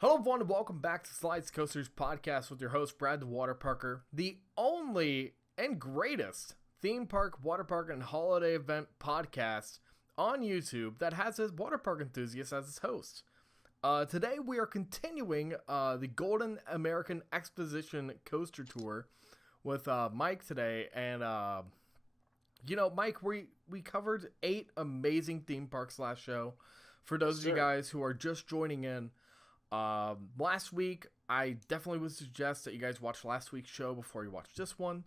Hello everyone and welcome back to Slides Coasters Podcast with your host Brad the Waterparker, the only and greatest theme park, water park, and holiday event podcast on YouTube that has his water park enthusiast as his host. Today we are continuing the Golden American Exposition Coaster Tour with Mike today, and Mike, we covered 8 amazing theme parks last show. For those of you guys who are just joining in, last week, I definitely would suggest that you guys watch last week's show before you watch this one.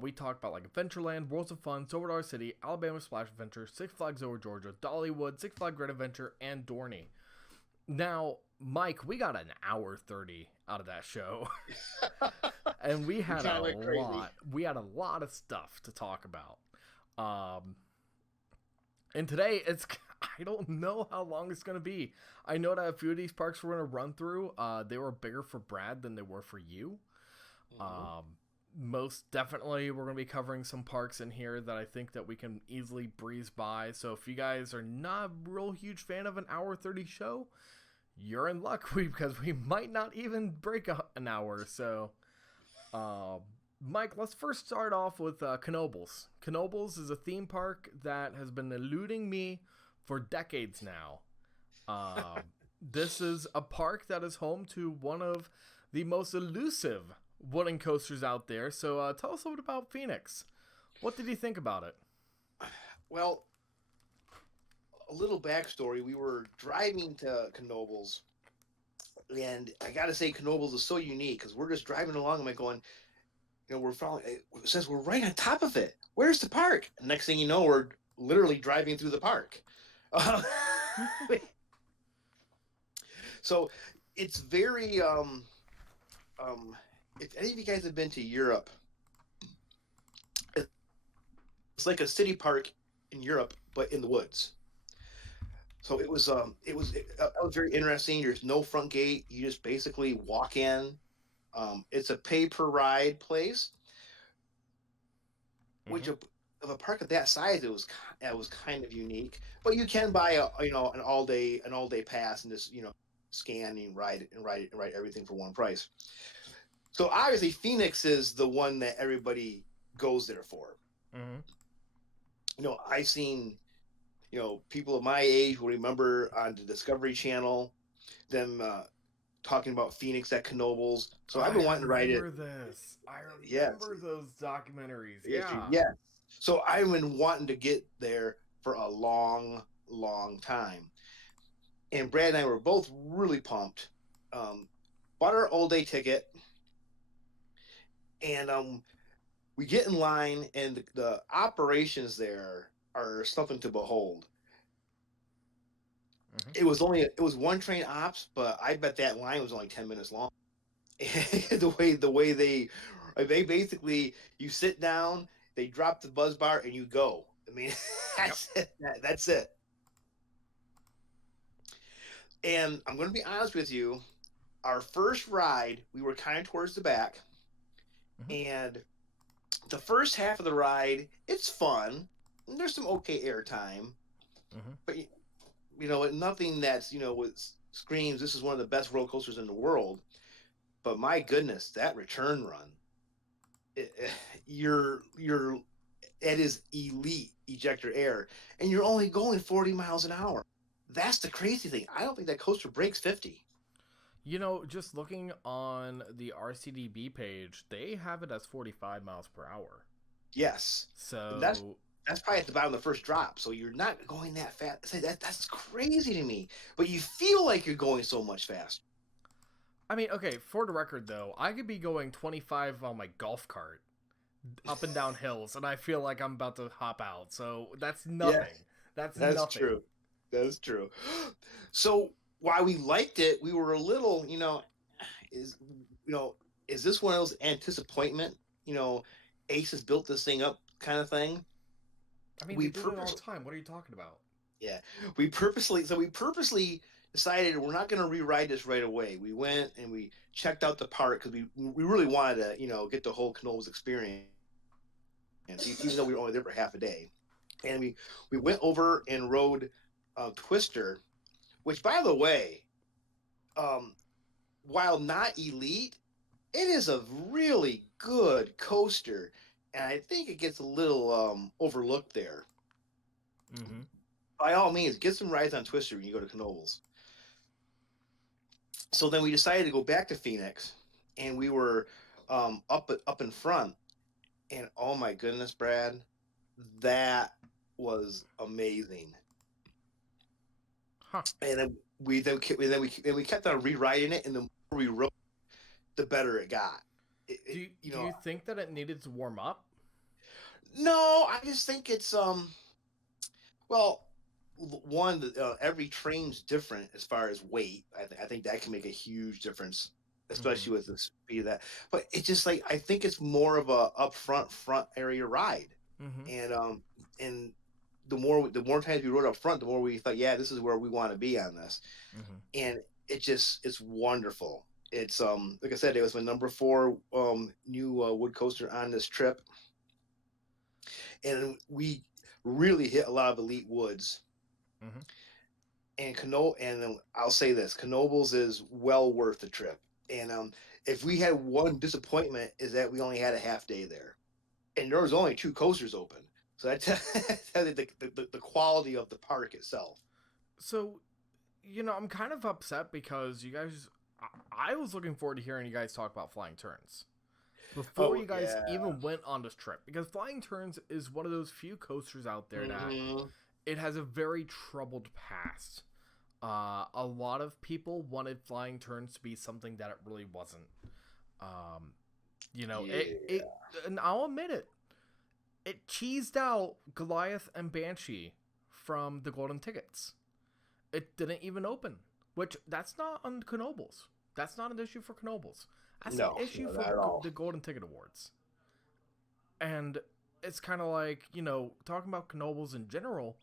We talked about like Adventureland, Worlds of Fun, Silver Dollar City, Alabama Splash Adventure, Six Flags Over Georgia, Dollywood, Six Flags Great Adventure, and Dorney. Now, Mike, we got an hour 30 out of that show, and we had a lot. We had a lot of stuff to talk about. And today I don't know how long it's going to be. I know that a few of these parks we're going to run through, they were bigger for Brad than they were for you. Most definitely we're going to be covering some parks in here that I think that we can easily breeze by. So if you guys are not a real huge fan of an hour 30 show, you're in luck because we might not even break an hour. So, Mike, let's first start off with Knoebels. Knoebels is a theme park that has been eluding me for decades now. This is a park that is home to one of the most elusive wooden coasters out there. So tell us a little bit about Phoenix. What did you think about it? Well, a little backstory. We were driving to Knoebels, and I got to say Knoebels is so unique because we're just driving along and I'm going, we're following. It says we're right on top of it. Where's the park? And next thing you know, we're literally driving through the park. So it's very if any of you guys have been to Europe, it's like a city park in Europe but in the woods. So it was very interesting. There's no front gate. You just basically walk in. It's a pay per ride place, which of a park of that size, it was kind of unique. But you can buy an all day pass and just scan and ride everything for one price. So obviously Phoenix is the one that everybody goes there for. I've seen people of my age will remember on the Discovery Channel them talking about Phoenix at Knoebels. So I've been wanting to ride it. I remember those documentaries. Yeah. So I've been wanting to get there for a long, long time. And Brad and I were both really pumped. Bought our all-day ticket. And we get in line, and the operations there are something to behold. It was one train ops, but I bet that line was only 10 minutes long. the way they basically, you sit down, they drop the buzz bar, and you go. I mean, that's it. And I'm going to be honest with you, our first ride, we were kind of towards the back, and the first half of the ride, it's fun. There's some okay airtime, but nothing that's screams this is one of the best roller coasters in the world. But my goodness, that return run, it is elite ejector air, and you're only going 40 miles an hour. That's the crazy thing. I don't think that coaster breaks 50. Just looking on the RCDB page, they have it as 45 miles per hour. Yes. So that's probably at the bottom of the first drop. So you're not going that fast. That's crazy to me. But you feel like you're going so much faster. I mean, okay, for the record, though, I could be going 25 on my golf cart up and down hills, and I feel like I'm about to hop out. So that's nothing. Yeah, that's nothing. True. That's true. So while we liked it, we were a little, is this one of those disappointment? Ace has built this thing up kind of thing. I mean, we do it all the time. What are you talking about? Yeah, we purposely decided we're not going to rewrite this right away. We went and we checked out the park because we really wanted to get the whole Knoebels experience, even though we were only there for half a day. And we went over and rode Twister, which, by the way, while not elite, it is a really good coaster, and I think it gets a little overlooked there. Mm-hmm. By all means, get some rides on Twister when you go to Knoebels. So then we decided to go back to Phoenix, and we were up in front, and oh my goodness, Brad, that was amazing. Huh. And then we kept on rewriting it, and the more we wrote, the better it got. Do you think that it needed to warm up? No, I just think it's well, one, every train's different as far as weight. I think that can make a huge difference, especially with the speed of that. But it's just like I think it's more of a front area ride, Mm-hmm. And the more times we rode up front, the more we thought, yeah, this is where we want to be on this, Mm-hmm. and it's wonderful. It's like I said, it was my number 4 new wood coaster on this trip, and we really hit a lot of elite woods. Mm-hmm. And I'll say this: Knoebels is well worth the trip. And if we had one disappointment, is that we only had a half day there, and there was only 2 coasters open. So that tells you the quality of the park itself. So, I'm kind of upset because you guys. I was looking forward to hearing you guys talk about Flying Turns before you guys even went on this trip, because Flying Turns is one of those few coasters out there that it has a very troubled past. A lot of people wanted Flying Turns to be something that it really wasn't. And I'll admit it. It cheesed out Goliath and Banshee from the Golden Tickets. It didn't even open, which that's not on Knoebels. That's not an issue for Knoebels. That's an issue for the Golden Ticket Awards. And it's kind of like, talking about Knoebels in general,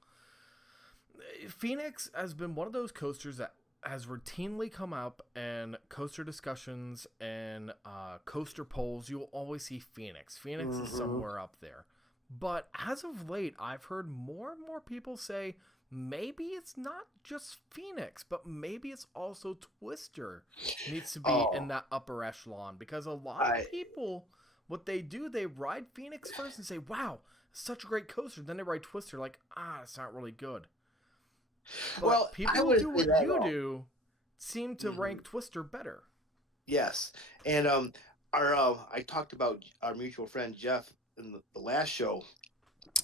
Phoenix has been one of those coasters that has routinely come up in coaster discussions and coaster polls. You'll always see Phoenix. Phoenix is somewhere up there. But as of late, I've heard more and more people say maybe it's not just Phoenix, but maybe it's also Twister needs to be in that upper echelon, because a lot of people, what they do, they ride Phoenix first and say, wow, such a great coaster. Then they ride Twister like, it's not really good. But people who do what you do seem to rank Twister better. Yes. And I talked about our mutual friend Jeff in the last show.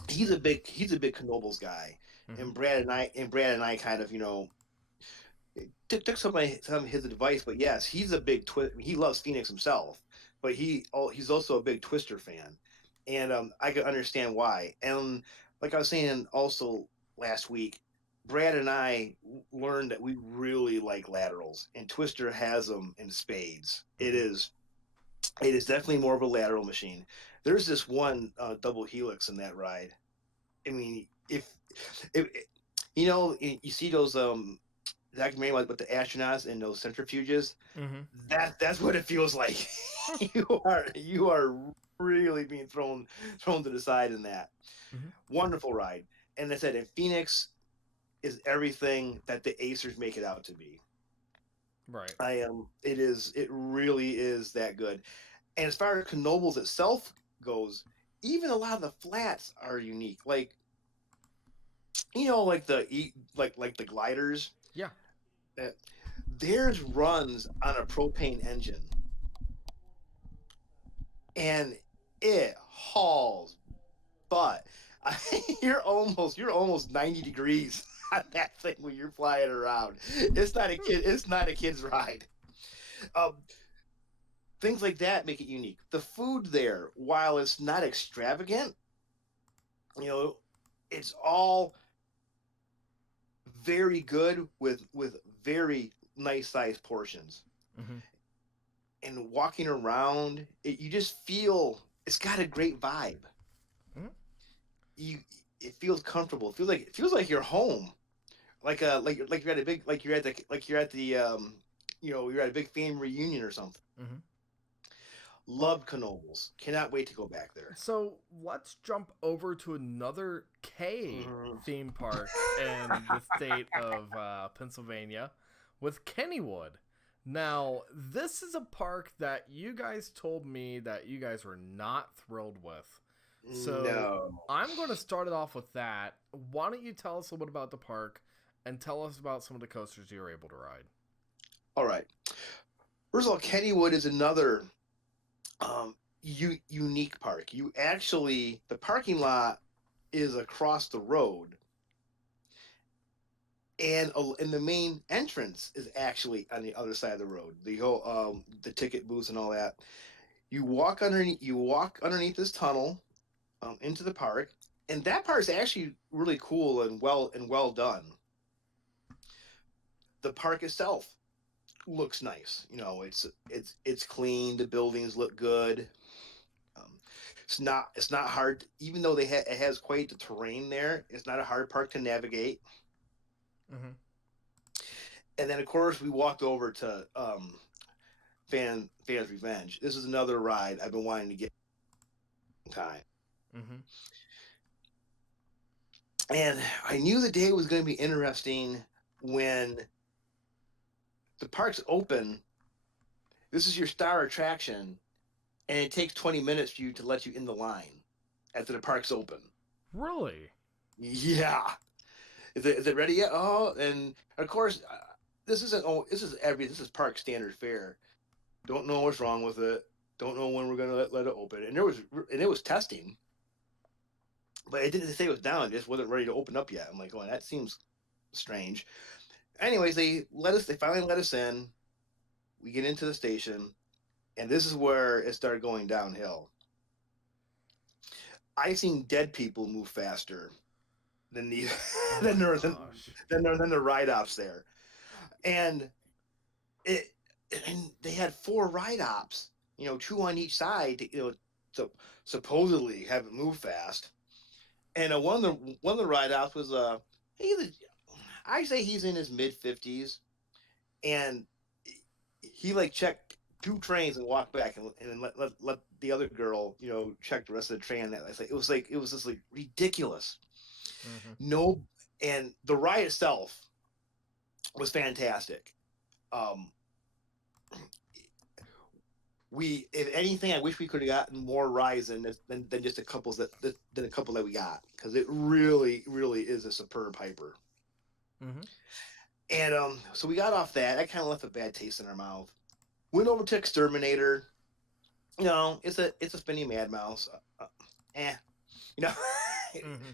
He's a big Knoebels guy. And Brad and I kind of took some of his advice. But yes, he's a big he loves Phoenix himself, but he's also a big Twister fan, and I can understand why. And like I was saying also last week, Brad and I learned that we really like laterals, and Twister has them in spades. It is definitely more of a lateral machine. There's this one double helix in that ride. I mean, if you see those documentary with the astronauts and those centrifuges, that's what it feels like. you are really being thrown to the side in that. Wonderful ride. And I said, in Phoenix is everything that the Acers make it out to be. Right. It really is that good. And as far as Knoebels itself goes, even a lot of the flats are unique. Like, like the gliders. Yeah. Theirs runs on a propane engine, and it hauls butt. You're almost 90 degrees on that thing when you're flying around. It's not a kid's ride. Things like that make it unique. The food there, while it's not extravagant, it's all very good with very nice sized portions. And walking around, you just feel it's got a great vibe. It feels comfortable. It feels like you're home, like you're at a big you're at a big family reunion or something. Loved Knoebels. Cannot wait to go back there. So let's jump over to another K theme park in the state of Pennsylvania with Kennywood. Now, this is a park that you guys told me that you guys were not thrilled with. So No. I'm going to start it off with that. Why don't you tell us a little bit about the park and tell us about some of the coasters you were able to ride? All right. First of all, Kennywood is another unique park. You actually, the parking lot is across the road, and the main entrance is actually on the other side of the road. The whole the ticket booths and all that. You walk underneath. You walk underneath this tunnel into the park, and that part is actually really cool and well done. The park itself looks nice. You know, it's clean. The buildings look good. Um, it's not hard, even though it has quite the terrain there. It's not a hard park to navigate. Mm-hmm. And then of course we walked over to Fans Revenge. This is another ride I've been wanting to get time. Mm-hmm. And I knew the day was going to be interesting when the park's open. This is your star attraction, and it takes 20 minutes for you to let you in the line after the park's open. Really? Yeah. Is it ready yet? Oh, and of course, this is park standard fare. Don't know what's wrong with it. Don't know when we're gonna let it open. And it was testing, but it didn't say it was down. It just wasn't ready to open up yet. I'm like, oh, that seems strange. Anyways, they finally let us in. We get into the station, and this is where it started going downhill. I seen dead people move faster than the than the ride ops there, and it and they had 4 ride ops, 2 on each side, to supposedly have it move fast. And one of the ride ops was I say he's in his mid-50s, and he like checked 2 trains and walked back and let the other girl check the rest of the train. That it was just like ridiculous. Mm-hmm. No, and the ride itself was fantastic. Um, if anything, I wish we could have gotten more rides than just a couple that we got, because it really is a superb hyper. Mm-hmm. And so we got off that. That kind of left a bad taste in our mouth. Went over to Exterminator. It's a spinning Mad Mouse. Eh, you know, Mm-hmm.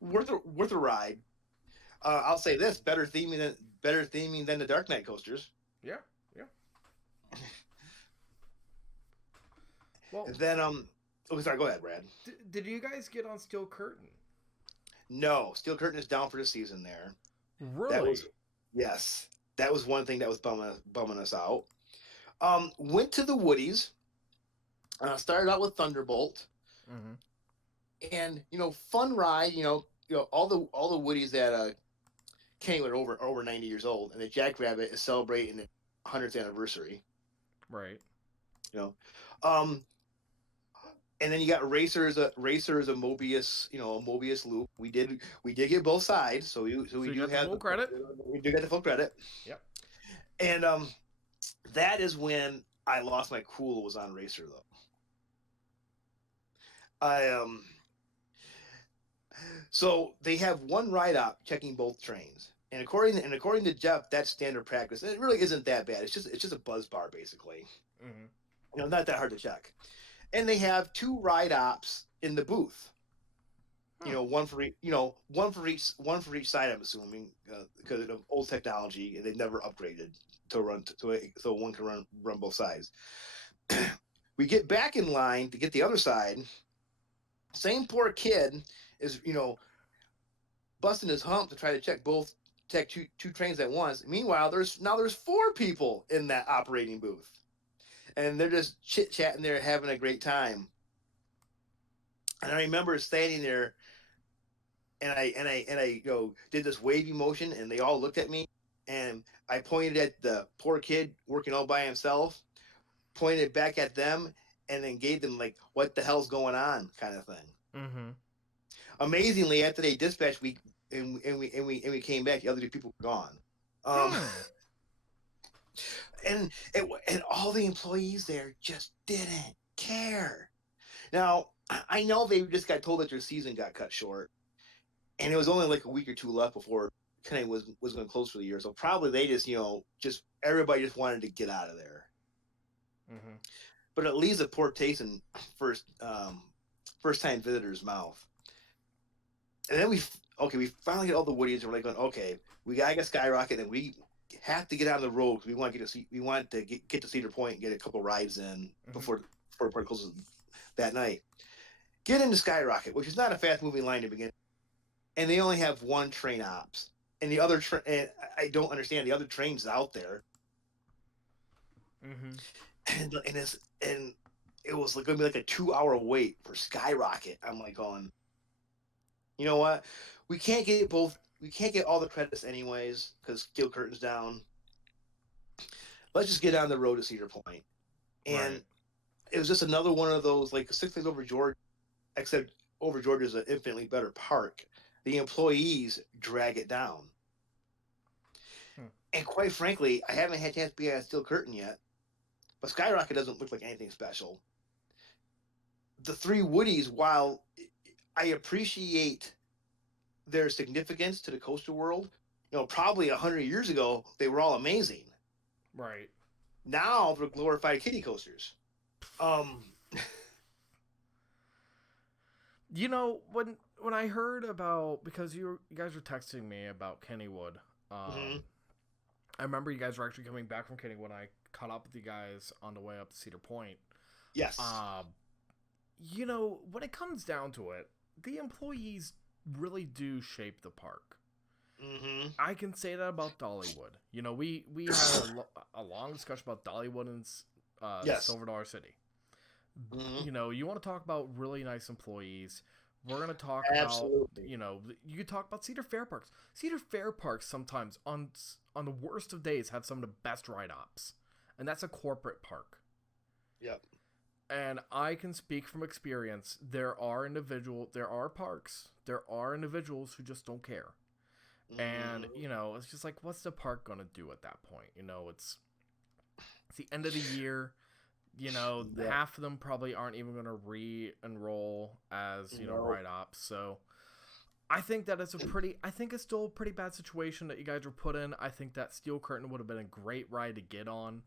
worth a ride. I'll say this: better theming than the Dark Knight coasters. Yeah. Yeah. Well, And then oh, sorry, go ahead, Brad. did you guys get on Steel Curtain? No, Steel Curtain is down for the season there. That Really? was Yes, that was one thing that was bumming us out. Went to the Woodies. Started out with Thunderbolt, Mm-hmm. and fun ride. All the Woodies that Kenny are over 90 years old, and the Jackrabbit is celebrating the 100th anniversary. Right. You know, um, and then you got Racer is a Mobius, a Mobius loop. We did get both sides, so we do got have the full credit. We do get the full credit. Yep. And that is when I lost my cool, was on Racer though. I So they have one ride up checking both trains, and according to Jeff, that's standard practice. It really isn't that bad. It's just a buzz bar basically. Mm-hmm. Not that hard to check. And they have 2 ride ops in the booth. Huh. One for each side. I'm assuming because of old technology, and they've never upgraded so one can run both sides. We get back in line to get the other side. Same poor kid is busting his hump to try to check two trains at once. Meanwhile, there's 4 people in that operating booth, and they're just chit chatting there, having a great time. And I remember standing there, and I did this wavy motion, and they all looked at me, and I pointed at the poor kid working all by himself, pointed back at them, and then gave them like, "What the hell's going on?" kind of thing. Mm-hmm. Amazingly, after they dispatched, we came back, the other 2 people were gone. Hmm. and all the employees there just didn't care. Now I know they just got told that their season got cut short, and it was only like a week or two left before Kenny was going to close for the year. So probably they just just everybody just wanted to get out of there. Mm-hmm. But it leaves a poor taste in first time visitors' mouth. And then we finally get all the Woodies, and we're like going, okay, we gotta get Skyrocket, and we have to get on the road because we want to get to Cedar Point and get a couple rides in before the park closes that night. Get into Skyrocket, which is not a fast moving line to begin, and they only have one train ops, and the other and I don't understand the other trains out there. And it was going to be like a 2-hour wait for Skyrocket. I'm like going, you know what? We can't get all the credits anyways because Steel Curtain's down. Let's just get on the road to Cedar Point. And it was just another one of those, like Six Flags Over Georgia, except Over Georgia is an infinitely better park. The employees drag it down. And quite frankly, I haven't had a chance to be at Steel Curtain yet, but Skyrocket doesn't look like anything special. The three Woodies, while I appreciate their significance to the coaster world, probably 100 years ago, they were all amazing. Right. Now they're glorified kiddie coasters. When I heard about, because you guys were texting me about Kennywood, I remember you guys were actually coming back from Kennywood. I caught up with you guys on the way up to Cedar Point. Yes. When it comes down to it, the employees really do shape the park. I can say that about Dollywood. We had a long discussion about Dollywood and Silver Dollar City. You want to talk about really nice employees. We're going to talk about, you could talk about Cedar Fair Parks. Cedar Fair Parks sometimes on the worst of days have some of the best ride ops. And that's a corporate park. Yep. And I can speak from experience. There are individuals who just don't care. And, it's just like, what's the park going to do at that point? It's the end of the year. Half of them probably aren't even going to re-enroll as, ride ops. So I think that it's it's still a pretty bad situation that you guys were put in. I think that Steel Curtain would have been a great ride to get on.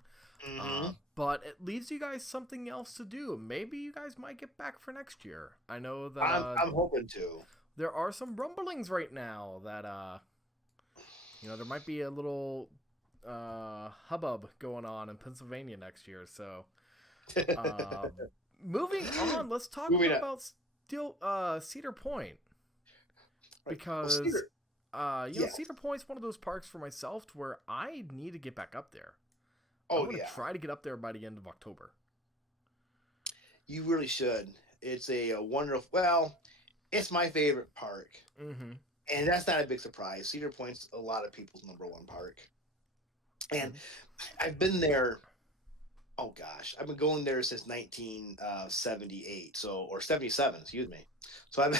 But it leaves you guys something else to do. Maybe you guys might get back for next year. I know that I'm hoping to. There are some rumblings right now that there might be a little hubbub going on in Pennsylvania next year. So moving on, let's talk about Cedar Point, because Cedar Point's one of those parks for myself to where I need to get back up there. I'm going to try to get up there by the end of October. You really should. It's a wonderful... Well, it's my favorite park. And that's not a big surprise. Cedar Point's a lot of people's number one park. And I've been there... Oh, gosh. I've been going there since 1978. Or 77, excuse me. So I've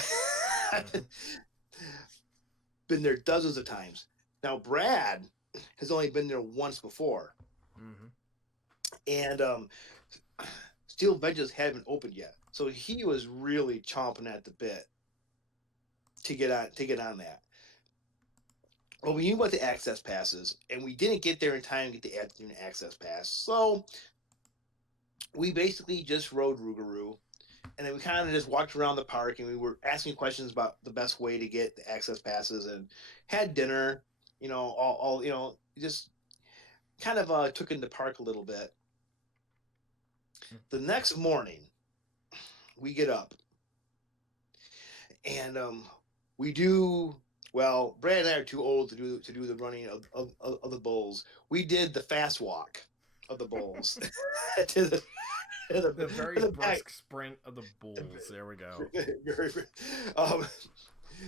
been there dozens of times. Now, Brad has only been there once before. And Steel Vengeance hadn't opened yet, so he was really chomping at the bit to get on that. Well, we knew about the access passes, and we didn't get there in time to get the afternoon access pass, so we basically just rode Rougarou, and then we kind of just walked around the park, and we were asking questions about the best way to get the access passes, and had dinner, just kind of took in the park a little bit. The next morning, we get up, and we do... Well, Brad and I are too old to do the running of the bulls. We did the fast walk of the bulls. to the very brisk sprint of the bulls. There we go.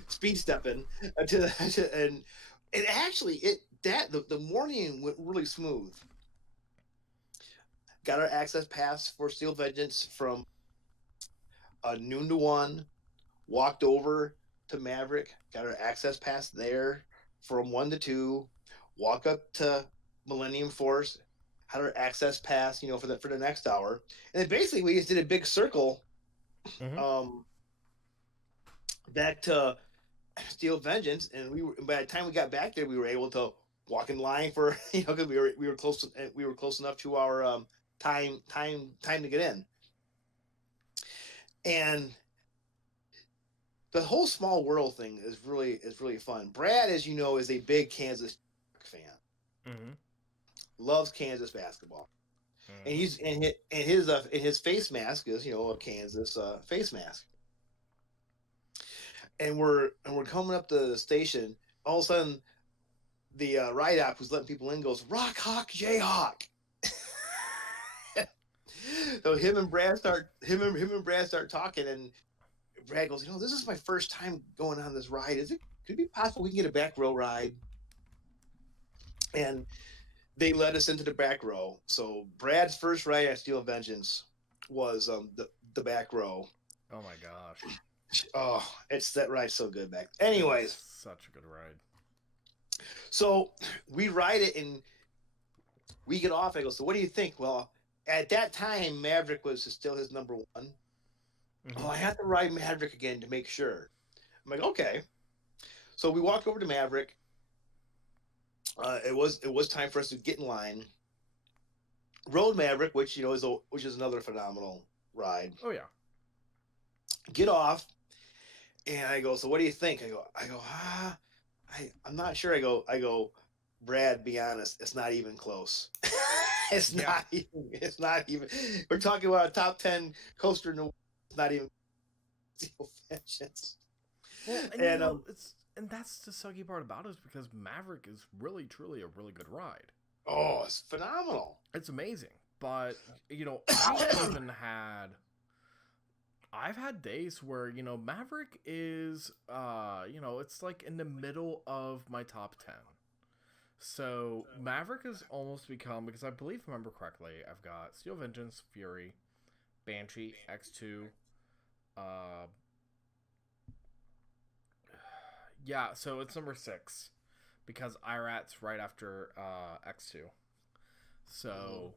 Speed stepping and actually the morning went really smooth. Got our access pass for Steel Vengeance from noon to 1. Walked over to Maverick, got our access pass there from 1 to 2. Walk up to Millennium Force, had our access pass, for the next hour, and then basically we just did a big circle, Mm-hmm. um, back to Steel Vengeance, and by the time we got back there, we were able to walk in line for because we were close enough to our time to get in, and the whole small world thing is really fun. Brad, as you know, is a big Kansas fan. Mm-hmm. Loves Kansas basketball, and Mm-hmm. he's and his face mask is a Kansas face mask. And we're coming up to the station. All of a sudden, the ride op who's letting people in goes, "Rock Hawk Jayhawk." So him and Brad start talking, and Brad goes, "This is my first time going on this ride. Could it be possible we can get a back row ride?" And they led us into the back row. So Brad's first ride at Steel Vengeance was the back row. Oh my gosh. Oh, it's that ride so good back. It is Anyways, such a good ride. so we ride it and we get off. I go, "So what do you think?" Well, at that time, Maverick was still his number one. Mm-hmm. Oh, I have to ride Maverick again to make sure. I'm like, okay. So we walked over to Maverick. It was time for us to get in line. Rode Maverick, which is another phenomenal ride. Oh yeah. Get off, and I go, "So what do you think?" I go, I'm not sure. I go, "Brad, be honest, it's not even close. It's Yeah. not even. It's not even. We're talking about a top 10 coaster in the world. It's not even Steel Vengeance." Well, and And that's the sucky part about it is because Maverick is really truly a really good ride. oh, it's phenomenal. It's amazing, but I've had days where Maverick is it's like in the middle of my top 10. So Maverick has almost become, because I believe, if I remember correctly, I've got Steel Vengeance, Fury, Banshee, X2. Yeah, so it's number 6 because IRAT's right after X2. So,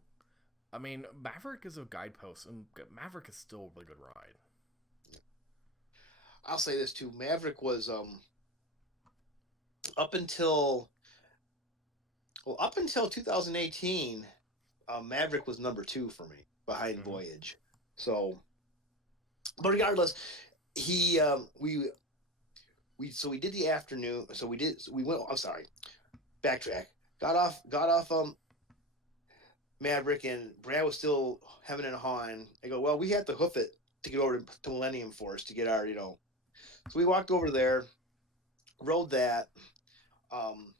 I mean, Maverick is a guidepost, and Maverick is still a really good ride. I'll say this too. Maverick was up until up until 2018. Maverick was number 2 for me behind Mm-hmm. Voyage. So, but regardless, he we did the afternoon. So we went. I'm sorry, backtrack. Got off Maverick, and Brad was still having a hawing. I go, "Well, we have to hoof it to get over to Millennium Force to get our. So we walked over there, rode that. Um,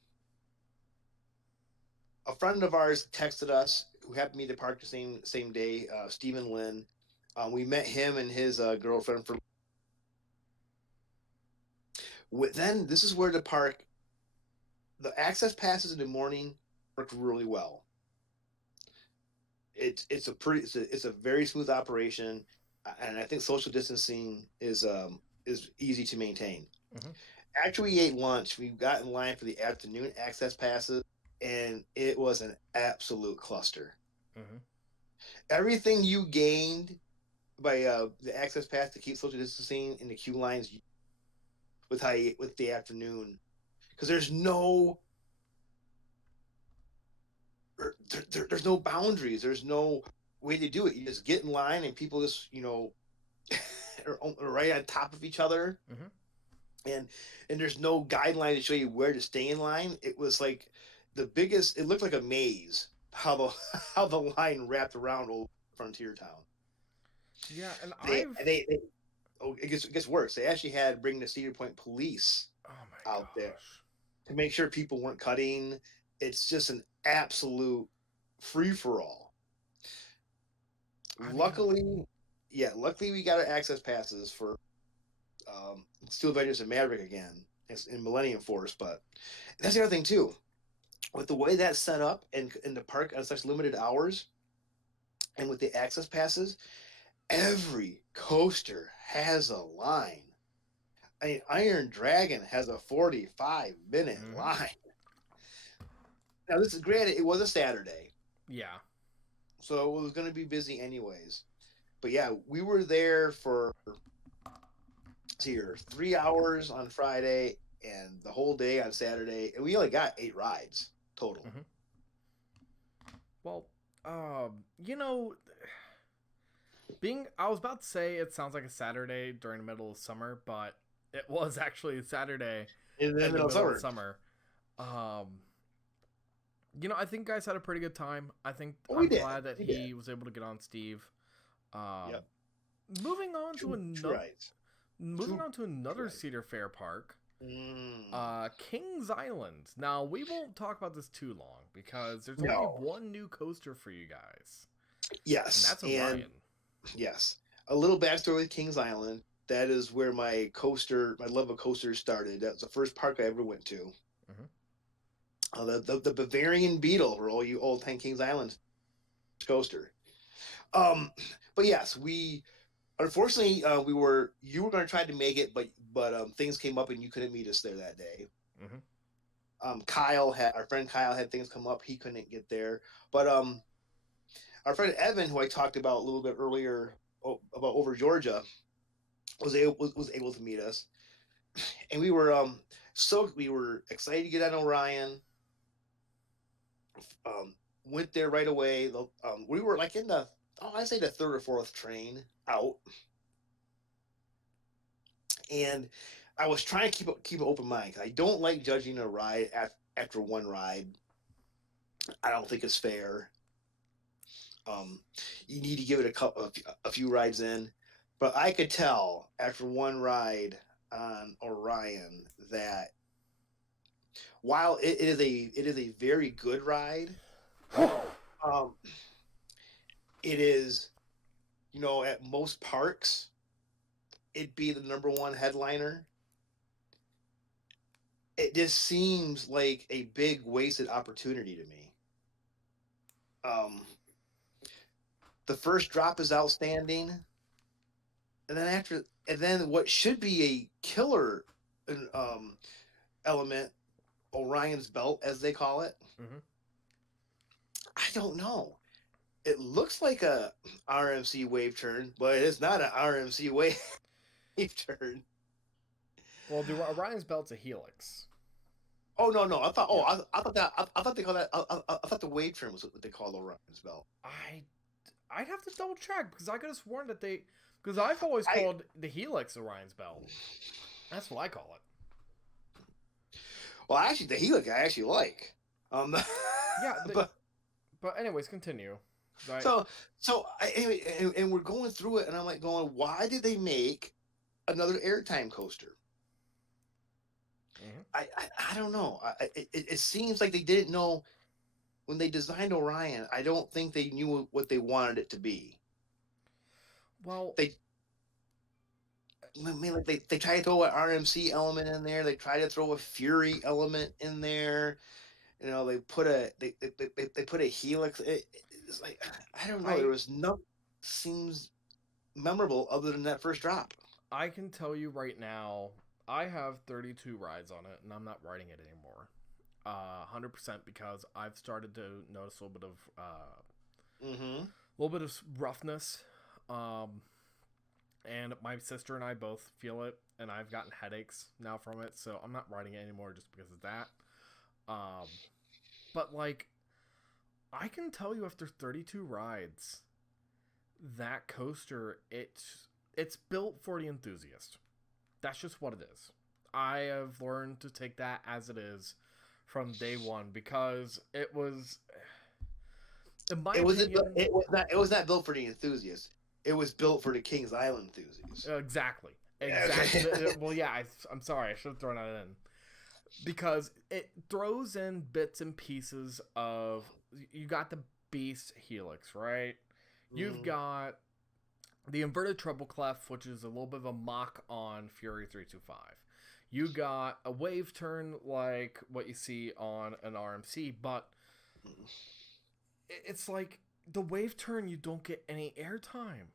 a friend of ours texted us who happened to be at the park the same day, Stephen Lynn. We met him and his girlfriend for. Then this is where the access passes in the morning worked really well. It's a very smooth operation, and I think social distancing is easy to maintain. Mm-hmm. After we ate lunch, we got in line for the afternoon access passes, and it was an absolute cluster. Mm-hmm. Everything you gained by the access pass to keep social distancing in the queue lines with the afternoon, because there's no there's no boundaries. There's no way to do it. You just get in line, and people just are right on top of each other. Mm-hmm. And there's no guideline to show you where to stay in line. It was like it looked like a maze how the line wrapped around Old Frontier Town. Yeah, and it gets worse. They actually had bring the Cedar Point police out there to make sure people weren't cutting. It's just an absolute free for all. Luckily we got our access passes for Steel Vengeance and Maverick again in Millennium Force. But that's the other thing too, with the way that's set up and in the park on such limited hours, and with the access passes, every coaster has a line. I mean, Iron Dragon has a 45-minute line. Now, this is granted, it was a Saturday. Yeah. So it was going to be busy anyways. But yeah, we were there for here 3 hours on Friday and the whole day on Saturday, and we only got 8 rides total. Mm-hmm. Well, you know, I was about to say it sounds like a Saturday during the middle of summer, but it was actually a Saturday In the in the middle of middle of summer. summer. Um, I think guys had a pretty good time. I think We I'm did. glad that We he did. was able to get on Steve. Um, Yep. moving on to Two another, rides. moving Two, on to two another rides. Cedar Fair park, Mm. Kings Island. Now we won't talk about this too long because there's only No. one new coaster for you guys, and Yes. that's And Orion. yes. A little backstory with Kings Island. That is where my love of coasters started. That was the first park I ever went to. Mm-hmm. The Bavarian Beetle, for all you old time Kings Island coaster. But yes, we unfortunately you were going to try to make it, but things came up and you couldn't meet us there that day. Mm-hmm. Our friend Kyle had things come up, he couldn't get there, but our friend Evan, who I talked about a little bit earlier about over Georgia, was able to meet us, and we were excited to get on Orion. Um, Went there right away. We were like in the I say the third or fourth train out, and I was trying to keep an open mind because I don't like judging a ride after one ride. I don't think it's fair. Um, you need to give it a few rides in, but I could tell after one ride on Orion that while it is a very good ride, um, it is, at most parks it'd be the number one headliner. It just seems like a big wasted opportunity to me. Um, the first drop is outstanding, and then what should be a killer um, element, Orion's belt, as they call it. Mm-hmm. I don't know. It looks like a RMC wave turn, but it's not an RMC wave turn. Well, the Orion's belt's a helix. Oh no, no! I thought. Oh, Yeah. I thought they called that. I thought the wave turn was what they called Orion's belt. I'd have to double check because I could have sworn that because I've always I called the helix Orion's belt. That's what I call it. Well, actually, the helix I actually like. Yeah, but but anyways, continue. anyway, and we're going through it, and I'm like going, why did they make another airtime coaster? Mm-hmm. I don't know. It seems like they didn't know when they designed Orion. I don't think they knew what they wanted it to be. Well, they try to throw an RMC element in there. They try to throw a Fury element in there. They put a helix. It's like, I don't know. There was nothing seems memorable other than that first drop. I can tell you right now, I have 32 rides on it, and I'm not riding it anymore. 100% because I've started to notice a little bit of roughness. And my sister and I both feel it, and I've gotten headaches now from it, so I'm not riding it anymore just because of that. But like, I can tell you after 32 rides, that coaster, it's built for the enthusiast. That's just what it is. I have learned to take that as it is from day one because it was, in my opinion, it was not built for the enthusiast. It was built for the Kings Island enthusiasts. Exactly. Okay. Well, yeah, I'm sorry. I should have thrown that in. Because it throws in bits and pieces of... You got the Beast Helix, right? You've got the inverted treble clef, which is a little bit of a mock on Fury 325. You got a wave turn like what you see on an RMC, but it's like the wave turn, you don't get any airtime.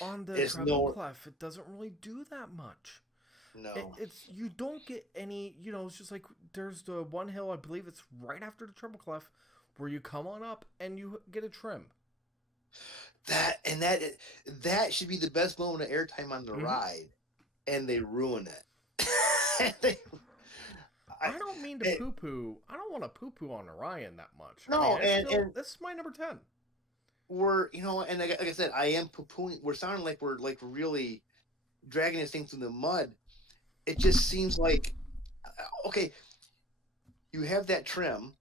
On the treble clef, it doesn't really do that much. No. You don't get any, it's just like there's the one hill, I believe it's right after the treble clef, where you come on up and you get a trim. That should be the best moment of airtime on the ride, and they ruin it. I don't mean to poo-poo. I don't want to poo-poo on Orion that much. No, I mean, and this is my number 10. We're, and like I said, I am poo-pooing. We're sounding like we're like really dragging this thing through the mud. It just seems like, okay, you have that trim,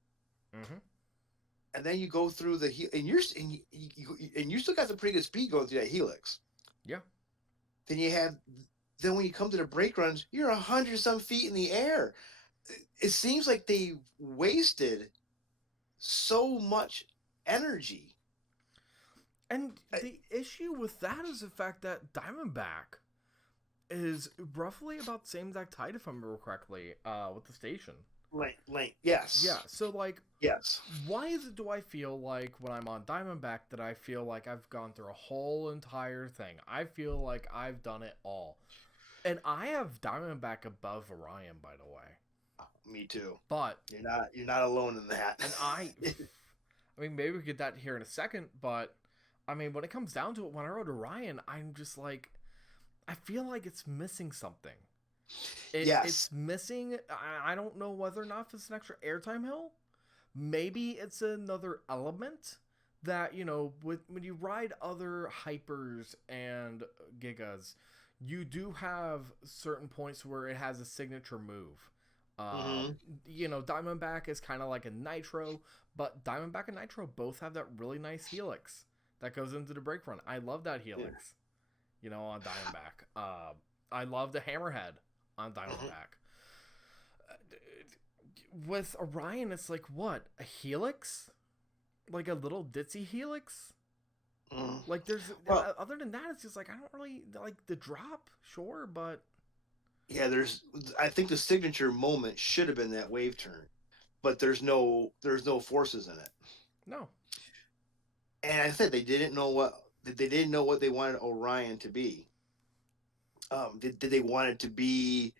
and then you go through the and you still got some pretty good speed going through that helix. Yeah. Then when you come to the brake runs, you're 100-some feet in the air. It seems like they wasted so much energy. And the issue with that is the fact that Diamondback is roughly about the same exact height, if I remember correctly, with the station. Length, yes. Yeah, so, like, yes. Why do I feel like when I'm on Diamondback that I feel like I've gone through a whole entire thing? I feel like I've done it all. And I have Diamondback above Orion, by the way. Me too. But you're not alone in that. And I mean, maybe we get that here in a second, but I mean, when it comes down to it, when I rode Orion, I'm just like, I feel like it's missing something. It's missing. I don't know whether or not it's an extra airtime hill. Maybe it's another element that, when you ride other hypers and gigas, you do have certain points where it has a signature move. Diamondback is kind of like a Nitro, but Diamondback and Nitro both have that really nice helix that goes into the brake run. I love that helix, on Diamondback. I love the hammerhead on Diamondback. With Orion, it's like, what? A helix? Like a little ditzy helix? Like, there's... other than that, it's just like, I don't really... Like, the drop, sure, but... Yeah, I think the signature moment should have been that wave turn, but there's no forces in it. No. And I said they didn't know what they wanted Orion to be. Did they want it to be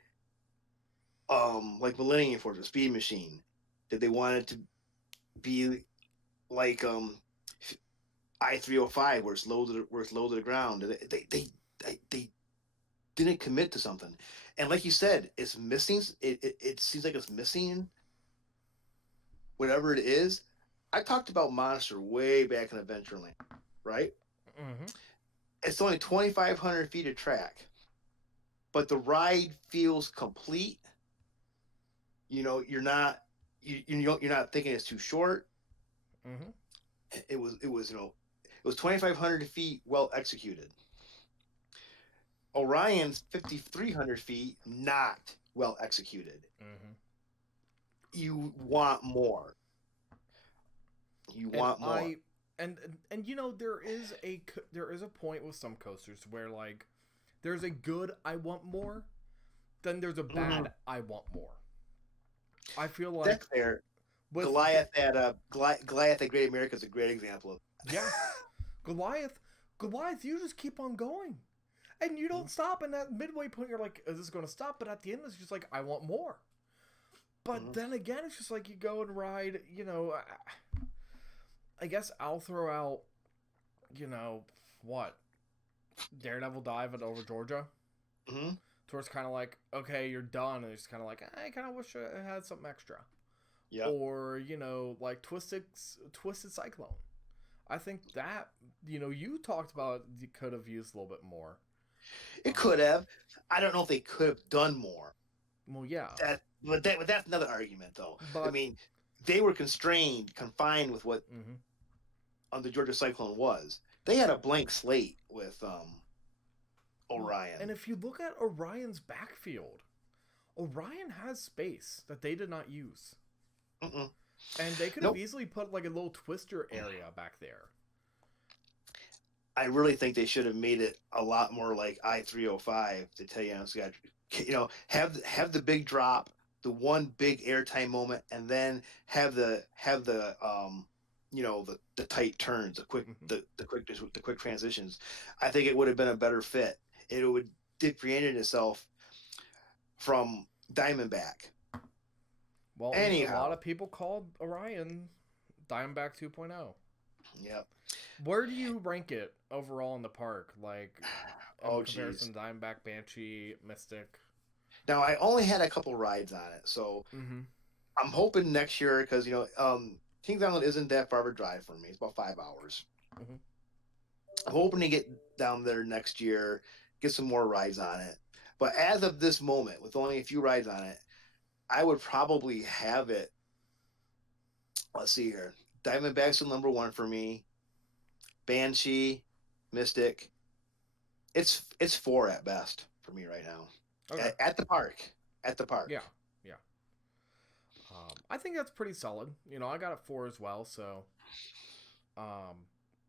like Millennium Force, a speed machine? Did they want it to be like I-305 where it's low to the ground? They didn't commit to something. And like you said, it's missing. It seems like it's missing whatever it is. I talked about Monster way back in Adventureland, right? It's only 2,500 feet of track, but the ride feels complete. You're not thinking it's too short. It was 2,500 feet well executed. Orion's 5,300 feet not well executed. You want more. More. And there is a point with some coasters where, like, there's a good I want more, then there's a bad I want more. I feel like that's fair. Goliath at Great America is a great example of that. Yeah. Goliath, you just keep on going. And you don't stop. And that midway point, you're like, is this going to stop? But at the end, it's just like, I want more. But then again, it's just like you go and ride, I guess I'll throw out, what? Daredevil Dive at Over Georgia? Towards kind of like, okay, you're done. And it's kind of like, I kind of wish I had something extra. Yeah. Or, like Twisted Cyclone. I think that, you talked about you could have used a little bit more. It could have. I don't know if they could have done more. Well, yeah. But that's another argument, though. But, I mean, they were confined with what on the Georgia Cyclone was. They had a blank slate with Orion. And if you look at Orion's backfield, Orion has space that they did not use. And they could have easily put like a little twister area back there. I really think they should have made it a lot more like I-305 to tell you, have the big drop, the one big airtime moment, and then have the tight turns, the quick transitions. I think it would have been a better fit. It would differentiate itself from Diamondback. Well, anyhow, a lot of people called Orion Diamondback 2.0. Yep. Where do you rank it overall in the park? Like, in Oh, comparison geez. to Diamondback, Banshee, Mystic? Now I only had a couple rides on it, so Mm-hmm. I'm hoping next year because Kings Island isn't that far of a drive for me. It's about 5 hours. Mm-hmm. I'm hoping to get down there next year, get some more rides on it. But as of this moment, with only a few rides on it, I would probably have it. Let's see here. Diamondback's the number one for me. Banshee, Mystic. It's four at best for me right now. Okay. At the park. At the park. Yeah. Yeah. I think that's pretty solid. I got it 4 as well. So, um,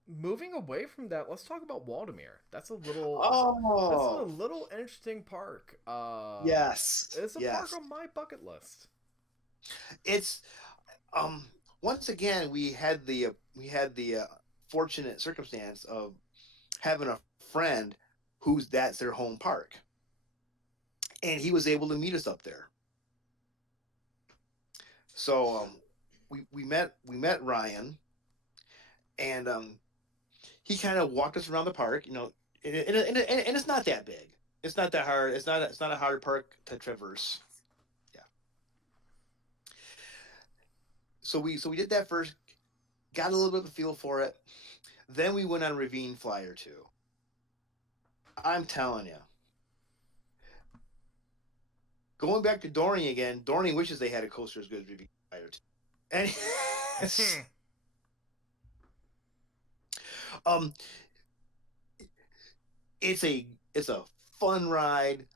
moving away from that, let's talk about Waldemere. That's a little. This is a Oh, little interesting park. yes. It's a park Yes. on my bucket list. It's um once again we had the fortunate circumstance of having a friend who's that's their home park, and he was able to meet us up there. So we met Ryan, and he kind of walked us around the park, and it's not that big. It's not that hard. It's not a hard park to traverse. Yeah. So we did that first, got a little bit of a feel for it. Then we went on Ravine Flyer too. I'm telling you, going back to Dorney again. Dorney wishes they had a coaster as good as Ravine Flyer too. And um, it's a fun ride,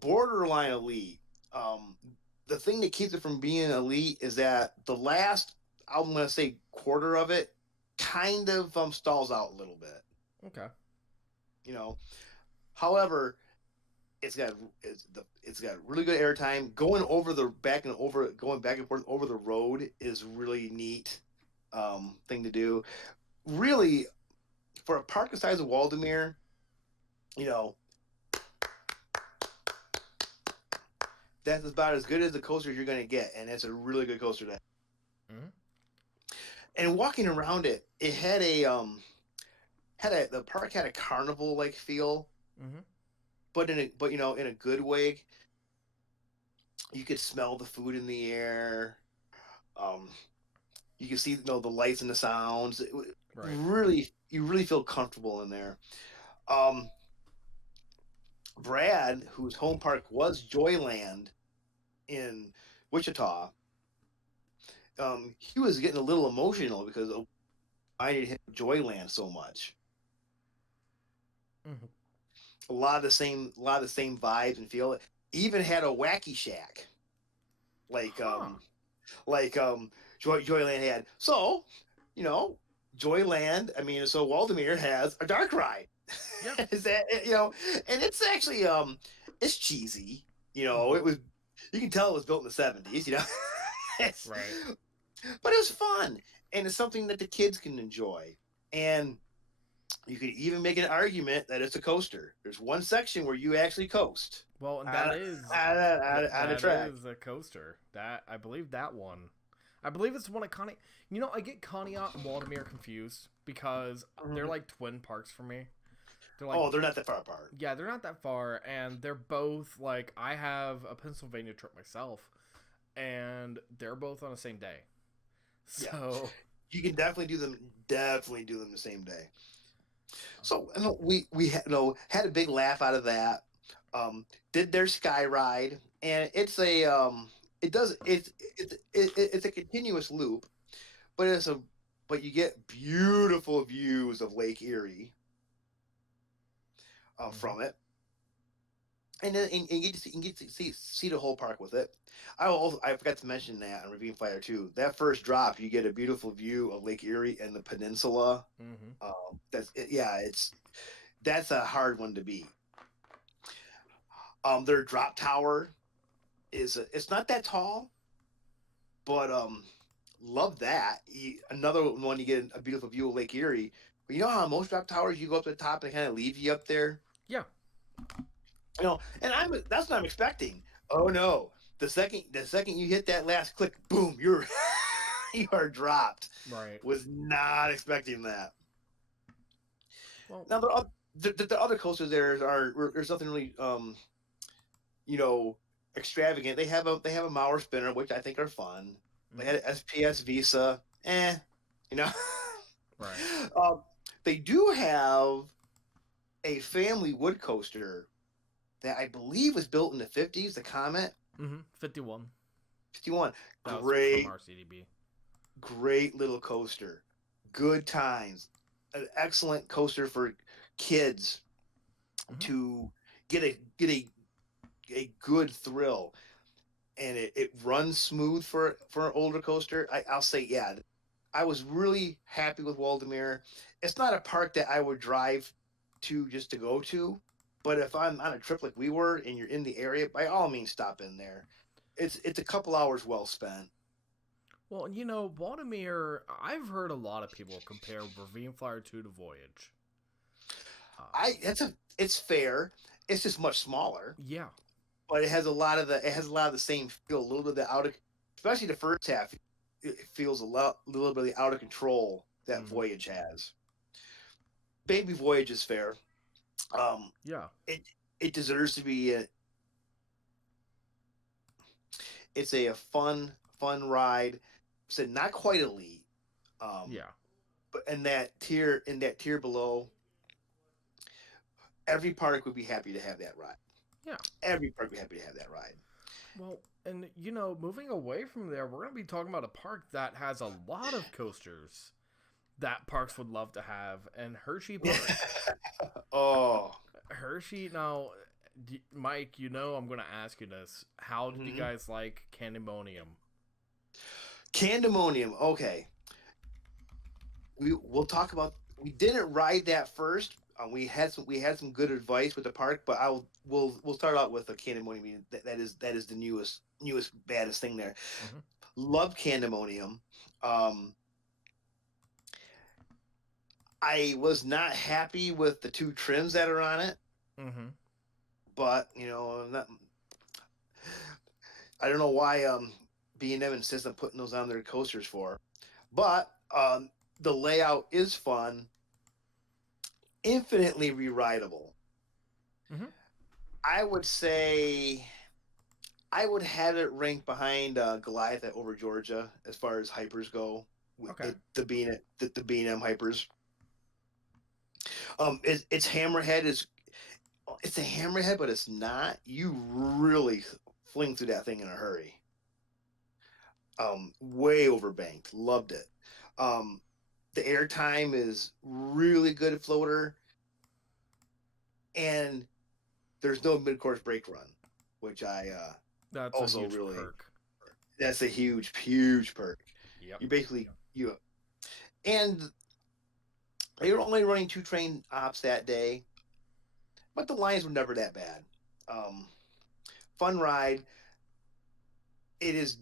borderline elite. Um, the thing that keeps it from being elite is that the last, I'm gonna say, quarter of it kind of stalls out a little bit. Okay. You know, however, it's got really good airtime. Going back and forth over the road is really neat thing to do. Really, for a park the size of Waldemere, you know, that's about as good as the coaster you're going to get, and it's a really good coaster to have. Mm-hmm. And walking around it, it the park had a carnival like feel, Mm-hmm. but in a good way. You could smell the food in the air. Um, you can see the lights and the sounds. Right. You really feel comfortable in there. Um, Brad, whose home park was Joyland in Wichita, he was getting a little emotional because I needed him Joyland so much. Mm-hmm. A lot of the same vibes and feel. Even had a wacky shack, like Huh. Joyland had. So, you know, Joyland. I mean, so Waldemere has a dark ride. Yeah. Is that and it's actually it's cheesy. Mm-hmm. It was, you can tell it was built in the 70s. It's, Right. but it was fun, and it's something that the kids can enjoy. And you could even make an argument that it's a coaster. There's one section where you actually coast Well, and on that a, is on a that track. is a coaster. That I believe that one. I believe it's the one at Connie. I get Conneaut and Waldemere confused because they're Mhm. like twin parks for me. They're like, Oh, they're not that far apart. yeah, they're not that far, and they're both like, I have a Pennsylvania trip myself, and they're both on the same day. Yeah, So, you can definitely do them the same day. So we had a big laugh out of that. Did their sky ride, and it's a continuous loop, but but you get beautiful views of Lake Erie mhm. from it, and then and you get to see the whole park with it. I forgot to mention that on Ravine Flyer too. That first drop, you get a beautiful view of Lake Erie and the peninsula. Mhm. Yeah, that's a hard one to beat. Their drop tower it's not that tall, but love that. Another one, you get a beautiful view of Lake Erie. But you know how most drop towers, you go up to the top and kind of leave you up there. Yeah. And that's what I'm expecting. Oh no! The second you hit that last click, boom! You're you are dropped. Right. Was not expecting that. Well, Now the other coasters there's nothing really you know extravagant. They have a Mauer spinner, which I think are fun. They had an SPS Visa, you know. right. um, they do have a family wood coaster that I believe was built in the 50s, the Comet 51. 51. That was from Great, our CDB. great little coaster. Good times. An excellent coaster for kids to get a good thrill. And it runs smooth for an older coaster. I'll say, yeah, I was really happy with Waldemere. It's not a park that I would drive to just to go to, but if I'm on a trip like we were and you're in the area, by all means stop in there. It's a couple hours well spent. Well, Watermere, I've heard a lot of people compare Ravine Flyer 2 to Voyage. It's fair. It's just much smaller, Yeah. but it has a lot of the same feel. A little bit of the especially the first half. It feels little bit of the out of control that Voyage has. Baby Voyage is fair. Yeah. It deserves to be it's a fun ride. So not quite elite. Yeah. But in that tier below, every park would be happy to have that ride. Yeah. Every park would be happy to have that ride. Well, and moving away from there, we're going to be talking about a park that has a lot of coasters that parks would love to have, and Hershey Park. Oh. Hershey, now, Mike, I'm going to ask you this. How did you guys like Candemonium? Candemonium, okay. We'll talk about. We didn't ride that first. We had some good advice with the park, but we'll start out with the Candemonium. That is the newest baddest thing there. Love Candemonium. I was not happy with the two trims that are on it. But I don't know why B&M insists on putting those on their coasters for. But the layout is fun, infinitely re-rideable. I would say I would have it ranked behind Goliath over Georgia as far as hypers go. Okay. The B&M hypers. Its hammerhead it's a hammerhead, but it's not. You really fling through that thing in a hurry. Way overbanked. Loved it. The airtime is really good at floater, and there's no mid-course brake run, which that's also a huge really perk. That's a huge perk. Yep. You basically and they were only running 2 train ops that day, but the lines were never that bad. Fun ride. It is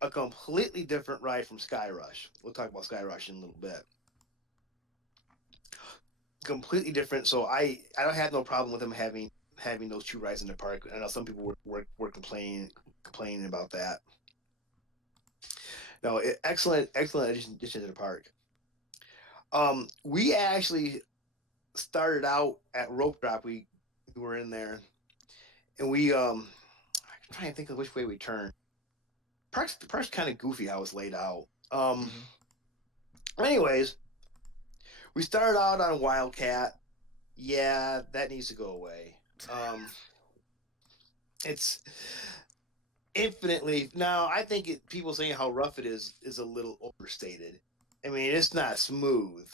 a completely different ride from Sky Rush. We'll talk about Sky Rush in a little bit. Completely different. So I don't have no problem with them having those 2 rides in the park. I know some people were complaining about that. No, excellent addition to the park. We actually started out at Rope Drop. We were in there, and I'm trying to think of which way we turned. The park's kind of goofy how it's laid out. Anyways, we started out on Wildcat. Yeah, that needs to go away. It's infinitely now. I think people saying how rough it is a little overstated. I mean, it's not smooth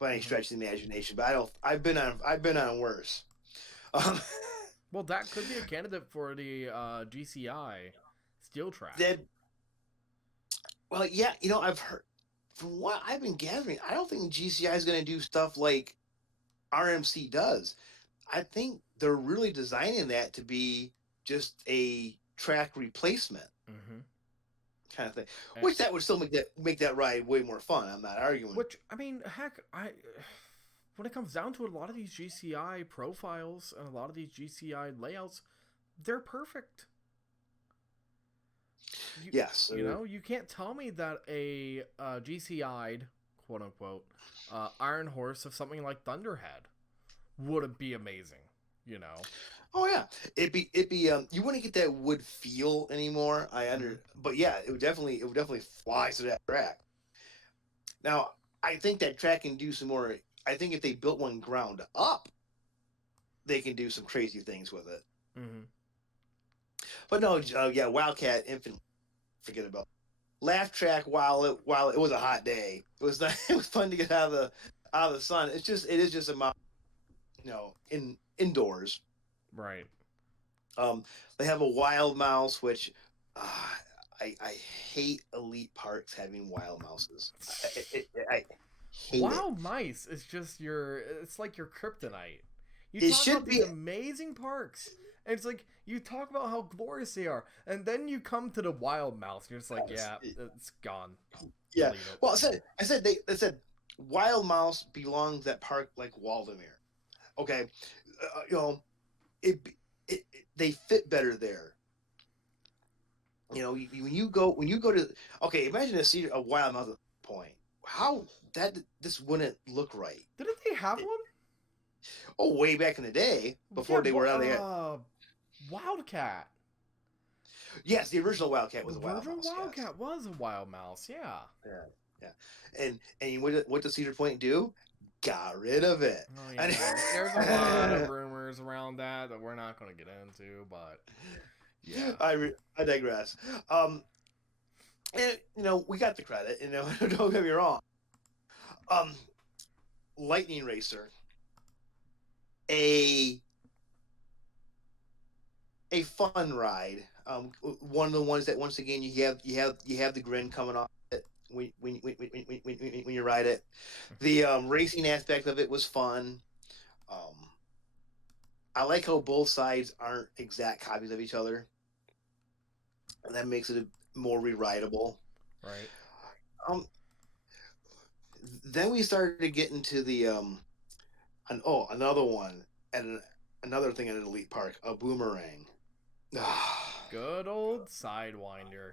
by any stretch of the imagination. But I've been on worse. Well, that could be a candidate for the GCI steel track. Well, yeah, I've heard from what I've been gathering. I don't think GCI is going to do stuff like RMC does. I think they're really designing that to be just a track replacement kind of thing. Which that would still make that ride way more fun. I'm not arguing. Which, I mean, heck, when it comes down to it, a lot of these GCI profiles and a lot of these GCI layouts, they're perfect. Yes. You can't tell me that a GCI'd, quote unquote, Iron Horse of something like Thunderhead wouldn't be amazing. Oh yeah, it'd be you wouldn't get that wood feel anymore. Mm-hmm. But yeah, it would definitely fly to that track. Now, I think that track can do some more. I think if they built one ground up, they can do some crazy things with it. Mm-hmm. But no, yeah, Wildcat Infinite, forget about it. Laugh track while it was a hot day. It was it was fun to get out of the sun. It is just about indoors. Right. They have a wild mouse, which uh, I hate elite parks having wild mouses. I hate it. Wild mice is just it's like your kryptonite. You It talk should about these be. amazing parks, and it's like you talk about how glorious they are, and then you come to the wild mouse, and you're just like, yeah, it's gone. Yeah. Delete it. Well, I said wild mouse belongs at park like Waldemere. Okay, you know it, they fit better there. When you go to, okay, imagine a wild mouse at that point. How that this wouldn't look right. Didn't they have one? Oh, way back in the day before Yeah, they were out there. Wildcat. Yes, the original Wildcat was The a wild original mouse. Wildcat Yes. was a wild mouse. Yeah. Yeah, yeah. And what does Cedar Point do? Got rid of it. Oh yeah. There's a lot of rumors around that we're not going to get into, but yeah. I digress. And we got the credit. Don't get me wrong. Lightning Racer, a fun ride. One of the ones that once again you have the grin coming off it when you ride it. The racing aspect of it was fun. Um, I like how both sides aren't exact copies of each other, and that makes it more re-rideable. Right. Um, then we started to get into the another one and another thing at an elite park, a boomerang. Good old Sidewinder.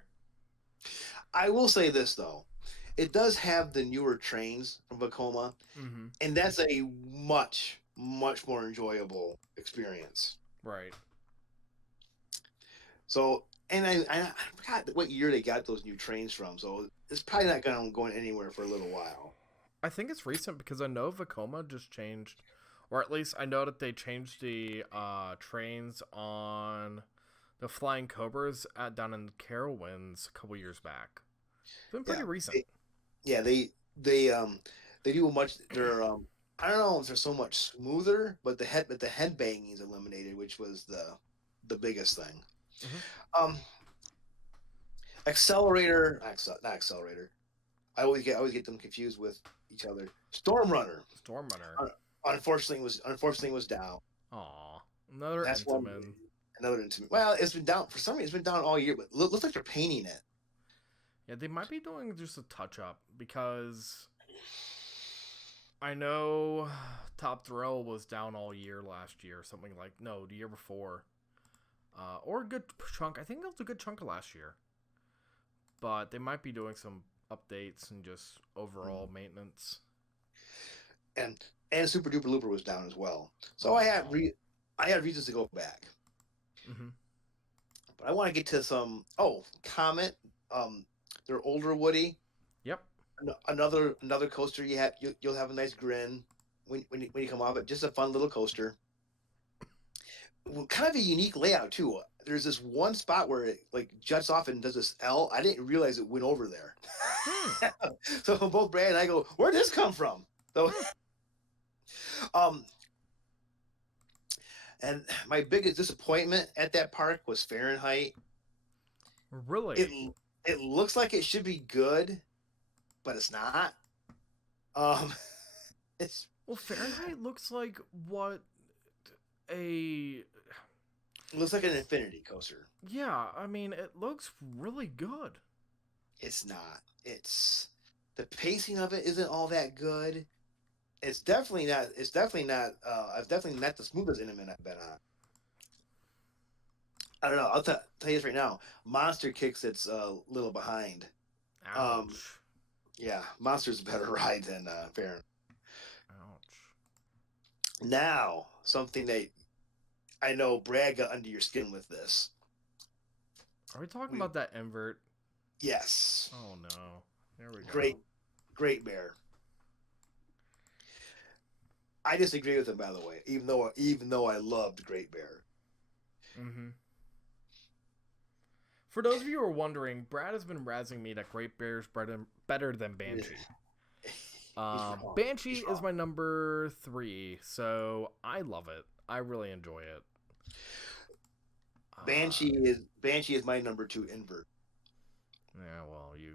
I will say this though, it does have the newer trains from Vekoma, Mm-hmm. and that's a much more enjoyable experience. Right. So, and I forgot what year they got those new trains from, so it's probably not going anywhere for a little while. I think it's recent because I know Vekoma just changed, or at least I know that they changed the trains on the Flying Cobras down in Carowinds a couple years back. It's been pretty recent. They do much. They're I don't know if they're so much smoother, but the head banging is eliminated, which was the biggest thing. Mm-hmm. Accelerator, not accelerator. I always get them confused with each other. Stormrunner. Unfortunately was down. Aw, another That's Intamin. Another Intamin. Well, it's been down for some reason. It's been down all year, but looks like they're painting it. Yeah, they might be doing just a touch up because I know Top Thrill was down all year last year, something like the year before, or a good chunk. I think that was a good chunk of last year, but they might be doing some updates and just overall maintenance. And Super Duper Looper was down as well, so I had reasons to go back. Mm-hmm. But I want to get to some Comet. Their older Woody. Yep. Another coaster you'll have a nice grin when you come off it. Just a fun little coaster. Kind of a unique layout too. There's this one spot where it like juts off and does this L. I didn't realize it went over there. So both Brad and I go, where'd this come from? So, and my biggest disappointment at that park was Fahrenheit. Really? It looks like it should be good, but it's not. It's Fahrenheit looks like what it looks like an infinity coaster. Yeah, I mean it looks really good. It's not. It's the pacing of it isn't all that good. It's definitely not. It's definitely not the smoothest Intamin I've been I don't know. Tell you this right now. Monster kicks its little behind. Um, Ouch. yeah, Monster's a better ride than Fahrenheit. Ouch. Now, something that I know Brad got under your skin with this. Are we talking We about that invert? Yes, Oh no. There we go. great, great bear. I disagree with him, by the way. Even though I loved Great Bear. Mm-hmm. For those of you who are wondering, Brad has been razzing me that Great Bear's better than Banshee. He's wrong. Banshee He's is wrong. my number 3, so I love it. I really enjoy it. Banshee is my number 2 invert. Yeah, well, you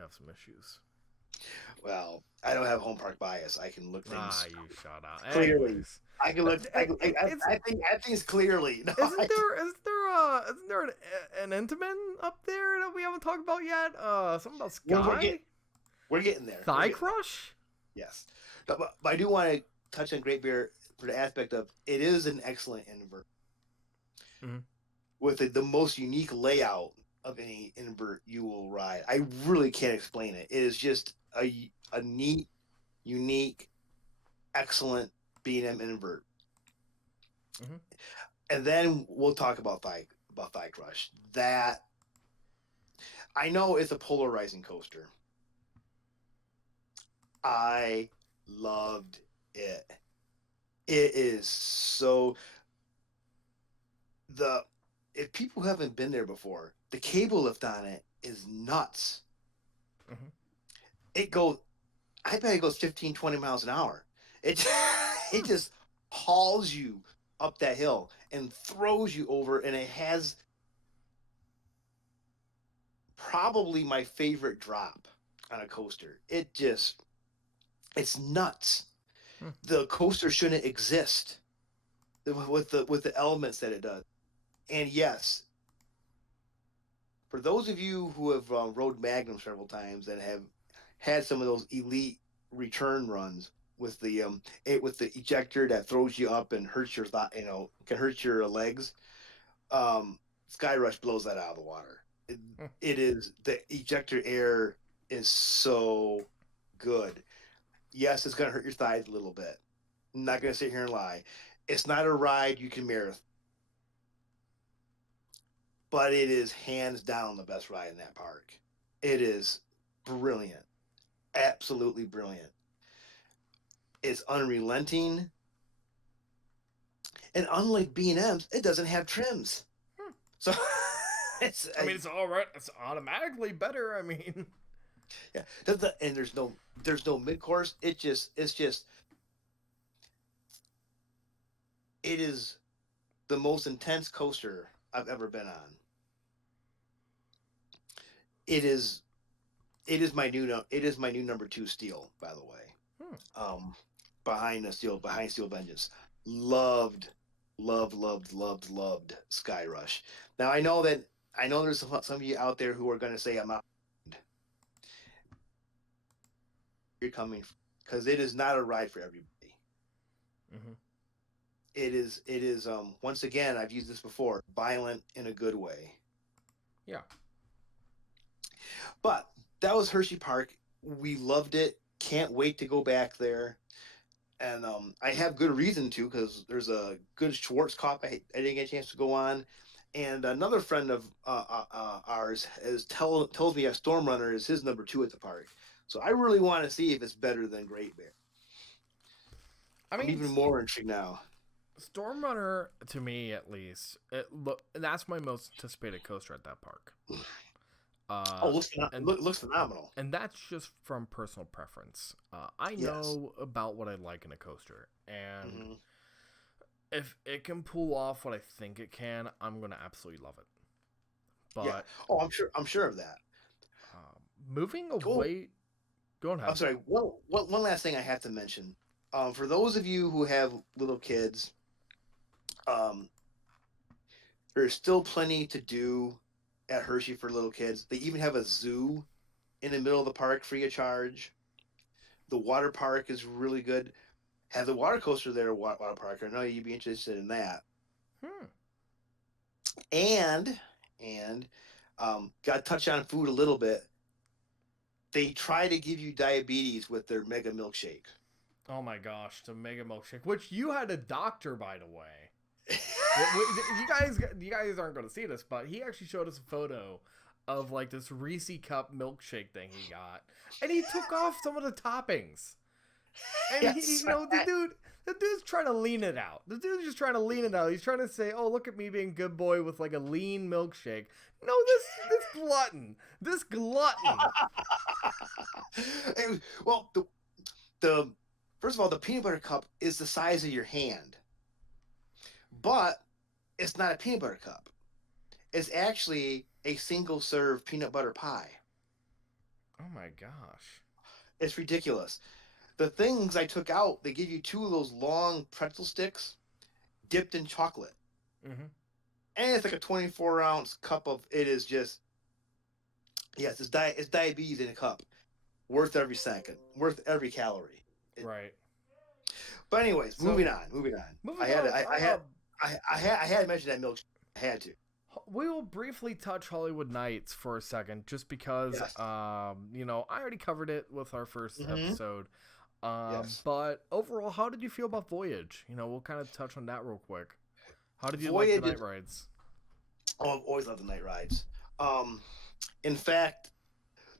have some issues. Well, I don't have home park bias. I can look things You shut up. clearly. Anyways, I can look. it's I think clearly. No, isn't there an Intamin up there that we haven't talked about yet? Something about Sky? We're getting there. Thigh Crush? Yes, but I do want to touch on Great Bear for the aspect of it is an excellent invert Mhm. with the most unique layout of any invert you will ride. I really can't explain it. It is just a neat, unique, excellent B&M invert. Mhm. And then we'll talk about Thigh Crush. That I know it's a polarizing coaster. I loved it. It is so the if people haven't been there before, the cable lift on it is nuts. Mhm. It goes I bet it goes 15, 20 miles an hour. It it just hauls you up that hill and throws you over, and it has probably my favorite drop on a coaster. It's nuts. Hmm. The coaster shouldn't exist with the elements that it does. And yes, for those of you who have rode Magnum several times and have had some of those elite return runs with with the ejector that throws you up and hurts your can hurt your legs. Sky Rush blows that out of the water. Hmm. It is the ejector air is so good. Yes, it's gonna hurt your thighs a little bit. I'm not gonna sit here and lie. It's not a ride you can marathon, but it is hands down the best ride in that park. It is brilliant, absolutely brilliant. It's unrelenting, and unlike B&M's, it doesn't have trims. Hmm. So it's I mean, it's all right. It's automatically better. I mean, yeah, and there's no mid course. It is the most intense coaster I've ever been on. It is my new number 2 steel, by the way. hmm. Um, behind Steel Vengeance. Loved, loved Sky Rush. Now I know there's some of you out there who are going to say I'm not. You're coming because it is not a ride for everybody. Mm-hmm. It is once again, I've used this before, violent in a good way. Yeah. But that was Hershey Park. We loved it. Can't wait to go back there. And I have good reason to because there's a good Schwarzkopf I didn't get a chance to go on, and another friend of ours tells me a Storm Runner is his number 2 at the park. So I really want to see if it's better than Great Bear. I I'm mean, even more intrigued now. Storm Runner, to me at least, that's my most anticipated coaster at that park. Looks phenomenal. And that's just from personal preference. I know about what I like in a coaster, and if it can pull off what I think it can, I'm gonna absolutely love it. But I'm sure of that. Moving away, go ahead. I'm sorry. One last thing I have to mention. For those of you who have little kids, there's still plenty to do at Hershey for little kids. They even have a zoo in the middle of the park free of charge. The water park is really good. Have the water coaster there, Waterparker. I know you'd be interested in that. Hmm. And and got to touch on food a little bit. They try to give you diabetes with their mega milkshake. Oh my gosh, the mega milkshake, which you had a doctor, by the way. You guys aren't going to see this, but he actually showed us a photo of like this Reese cup milkshake thing he got, and he took off some of the toppings. And Yes. the dude's trying to lean it out. The dude's just trying to lean it out. He's trying to say, "Oh, look at me being good boy with like a lean milkshake." No, this glutton. Well, the first of all, the peanut butter cup is the size of your hand, but it's not a peanut butter cup. It's actually a single serve peanut butter pie. Oh my gosh. It's ridiculous. The things I took out, they give you two of those long pretzel sticks dipped in chocolate. Mm-hmm. And it's like a 24-ounce cup of it is just yes, it's diabetes in a cup. Worth every second, worth every calorie. Right. But anyways, So, moving on. I had to mention that milkshake. I had to. We will briefly touch Hollywood Nights for a second, just because, Yes. I already covered it with our first episode. Yes. But overall, how did you feel about Voyage? We'll kind of touch on that real quick. How did you Voyage like the night rides? Oh, I've always loved the night rides. In fact,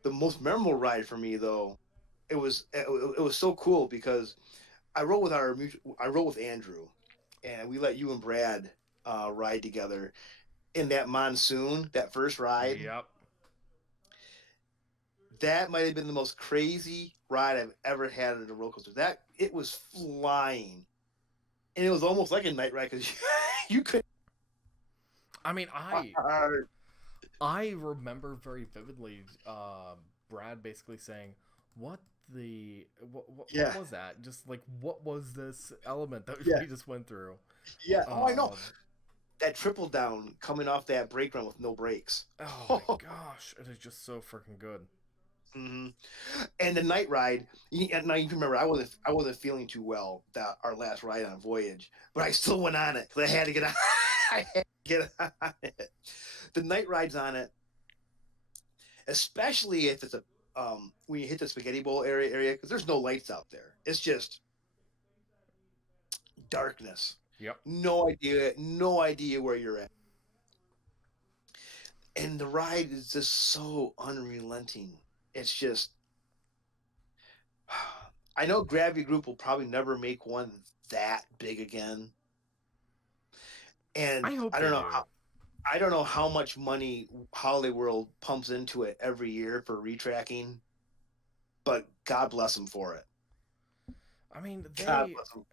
the most memorable ride for me though, it was so cool because I rode with Andrew, and we let you and Brad ride together in that monsoon, that first ride. Yep. That might have been the most crazy ride I've ever had at a roller coaster. That it was flying, and it was almost like a night ride because you could. I mean, I remember very vividly Brad basically saying, what was that? Just like, what was this element that we just went through? Yeah. Oh, I know. That triple down coming off that brake run with no brakes. Oh my gosh, it is just so freaking good. Mm-hmm. And the night ride. Now you can remember, I wasn't feeling too well that our last ride on Voyage, but I still went on it because I had to get on. I had to get on it. The night rides on it, especially if it's a when you hit the spaghetti bowl area, because there's no lights out there. It's just darkness. Yep. No idea where you're at. And the ride is just so unrelenting. It's just I know Gravity Group will probably never make one that big again. And I don't know how much money Holiday World pumps into it every year for retracking, but God bless them for it. I mean, God bless them.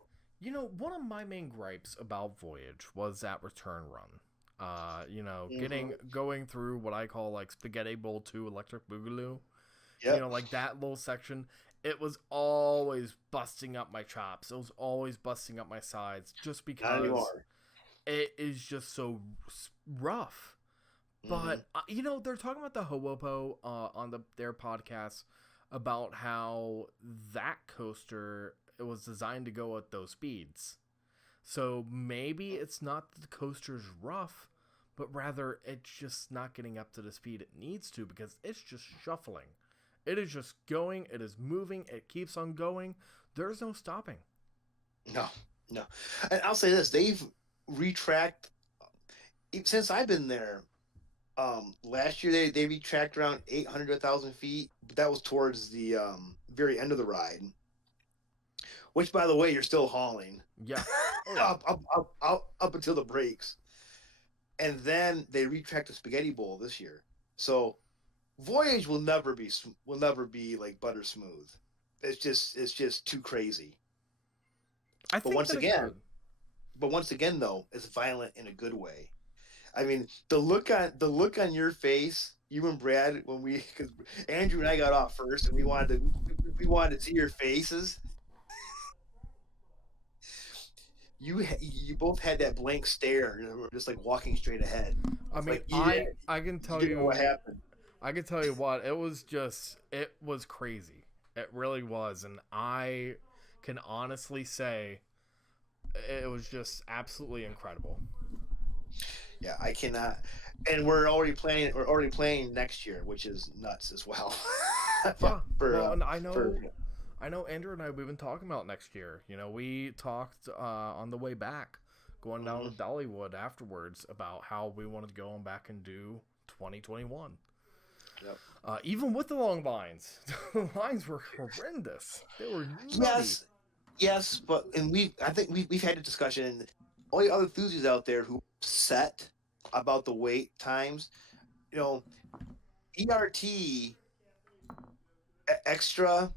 One of my main gripes about Voyage was that return run. Going through what I call like Spaghetti Bowl 2 Electric Boogaloo. Yep. Like that little section, it was always busting up my chops. It was always busting up my sides just because it is just so rough. But, they're talking about the Howopo on their podcast about how that coaster it was designed to go at those speeds. So maybe it's not that the coaster's rough, but rather it's just not getting up to the speed it needs to because it's just shuffling. It is just going. It is moving. It keeps on going. There's no stopping. No. And I'll say this. They've retracked since I've been there. Last year they retracked around 800 to 1,000 feet. But that was towards the very end of the ride. Which, by the way, you're still hauling. Yeah. up until the brakes. And then they retracked the Spaghetti Bowl this year. So Voyage will never be like butter smooth. It's just too crazy. But once again though, it's violent in a good way. I mean, the look on your face, you and Brad, because Andrew and I got off first, and we wanted to see your faces. You both had that blank stare, just like walking straight ahead. I mean, I can tell you what happened. I can tell you what, it was crazy. It really was. And I can honestly say it was just absolutely incredible. Yeah, I cannot. And we're already planning. We're already planning next year, which is nuts as well. Yeah. for Well, and for I know Andrew and I we've been talking about next year. You know, we talked on the way back, going down to mhm. Dollywood afterwards about how we wanted to go on back and do 2021. Yep. Even with the long lines, the lines were horrendous. They were nutty. Yes, yes, but and I think we've had a discussion. All the other enthusiasts out there who are upset about the wait times, you know, ERT extra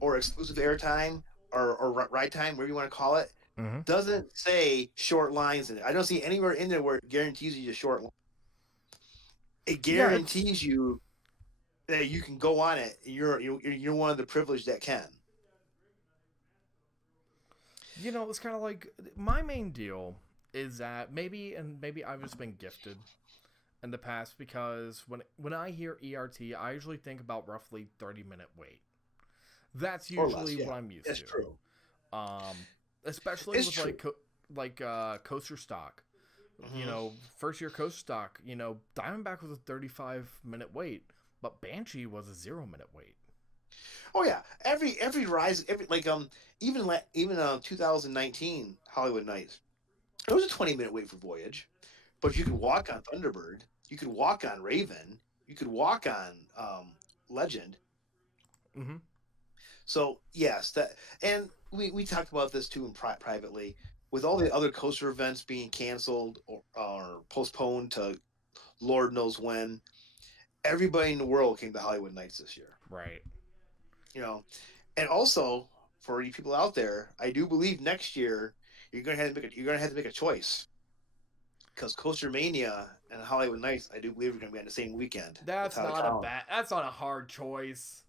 or exclusive airtime or ride time, whatever you want to call it, Mm-hmm. doesn't say short lines in it. I don't see anywhere in there where it guarantees you a short line. It Yeah, it's guarantees you that you can go on it. You're one of the privileged that can. it's kind of like my main deal is that maybe I've just been gifted in the past because when I hear ERT, I usually think about roughly 30-minute wait. That's Or less. usually Yeah, what I'm used it's to. true. Especially It's with true. coaster stock. Hmm. First year coaster stock. Diamondback was a 35-minute wait, but Banshee was a 0-minute wait. Oh yeah, every rise, every even 2019 Hollywood Nights, it was a 20-minute wait for Voyage, but you could walk on Thunderbird, you could walk on Raven, you could walk on Legend. Mm-hmm. So yes, that and we talked about this too privately with all the other coaster events being canceled or postponed to Lord knows when. Everybody in the world came to Hollywood Nights this year. Right. You know, and also for you people out there, I do believe next year you're gonna have to make a choice because Coaster Mania and Hollywood Nights, I do believe are gonna be on the same weekend. That's That's how not a town. bad. That's not a hard choice.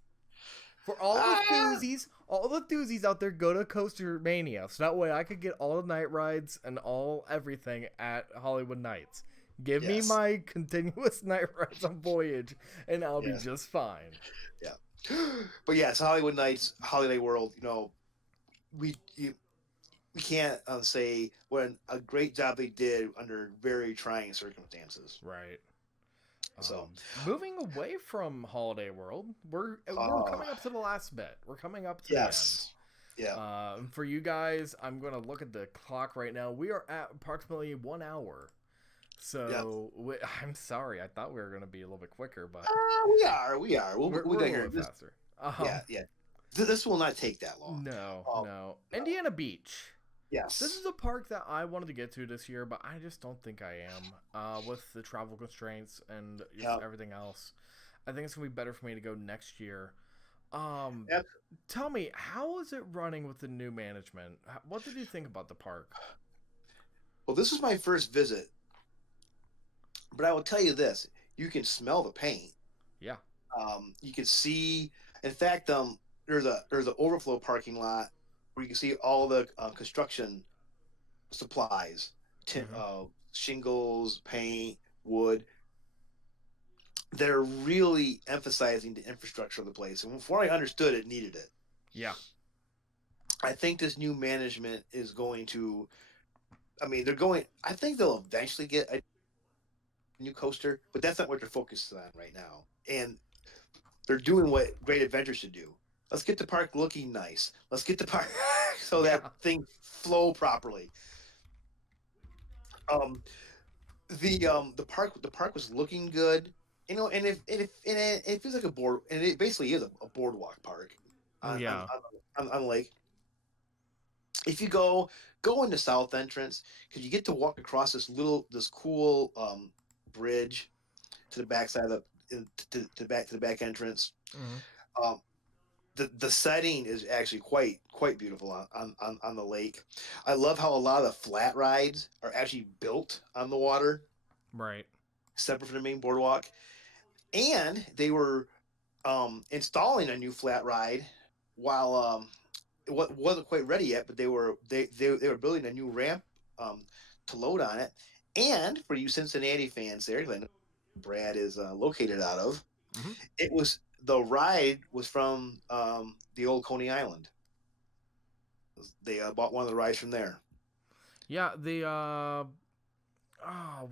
For Ah, all the enthusiasts out there, go to Coaster Mania, so that way I could get all the night rides and all everything at Hollywood Nights. Give me yes, my continuous night rides on Voyage, and I'll be yes, just fine. yeah. But yes, Hollywood Nights, Holiday World. We you, we can't say what a great job they did under very trying circumstances. Right. So, Moving away from Holiday World, we're uh, coming up to the last bit. We're coming up to the end. yes, yeah. For you guys, I'm gonna look at the clock right now. We are at approximately 1 hour. Yeah. So I'm sorry. I thought we were gonna be a little bit quicker, but We are. We we're a little got bit this. faster. Yeah, yeah. This will not take that long. No, Um, no. no. Indiana Beach. This Yes. is a park that I wanted to get to this year, but I just don't think I am. With the travel constraints and just Yeah. everything else, I think it's gonna be better for me to go next year. Um, Yep. Tell me, how is it running with the new management? What did you think about the park? Well, this was my first visit, but I will tell you this: you can smell the paint. Yeah. You can see. In fact, there's an overflow parking lot where you can see all the construction supplies, Mm-hmm. shingles, paint, wood. They're really emphasizing the infrastructure of the place, and before I understood it, needed it. Yeah. I think this new management is going to. I mean, they're going. I think they'll eventually get a new coaster, but that's not what they're focused on right now. And they're doing what Great Adventure should do. Let's get the park looking nice. Let's get the park so that Yeah. things flow properly. Um, the park was looking good, and it feels like a board, and it basically is a boardwalk park Oh on on yeah. on the lake. If you go in the south entrance, because you get to walk across this cool bridge to the backside of the back entrance. Mm-hmm. Um, the setting is actually quite beautiful on the lake. I love how a lot of the flat rides are actually built on the water, Right. separate from the main boardwalk. And they were installing a new flat ride while wasn't quite ready yet, but they were building a new ramp um, to load on it. And for you Cincinnati fans there, Glenn, Brad is located out of, Mm-hmm. the ride was from the old Coney Island. They bought one of the rides from there. Yeah.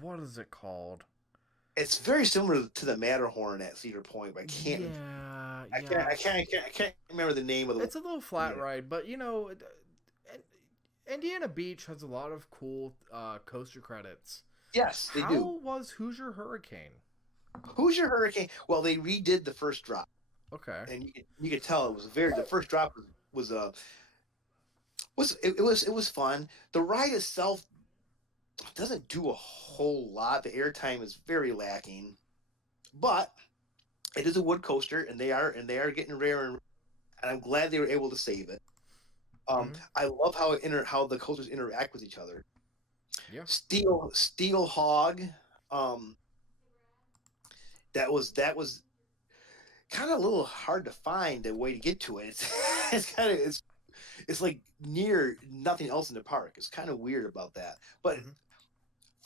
What is it called? It's very similar to the Matterhorn at Cedar Point, but Yeah, yeah. I can't remember the name of the. It's a little flat ride, but Indiana Beach has a lot of cool coaster credits. Yes, they do. How was Hoosier Hurricane? Hoosier Hurricane. Well, they redid the first drop, Okay. and you could tell it was very. The first drop was fun. The ride itself doesn't do a whole lot. The airtime is very lacking, but it is a wood coaster, and they are getting rare, and I'm glad they were able to save it. Mm-hmm. I love how the coasters interact with each other. Yeah. Steel Hog, um, that was kind of a little hard to find a way to get to it. It's like near nothing else in the park. It's kind of weird about that, but Mm-hmm.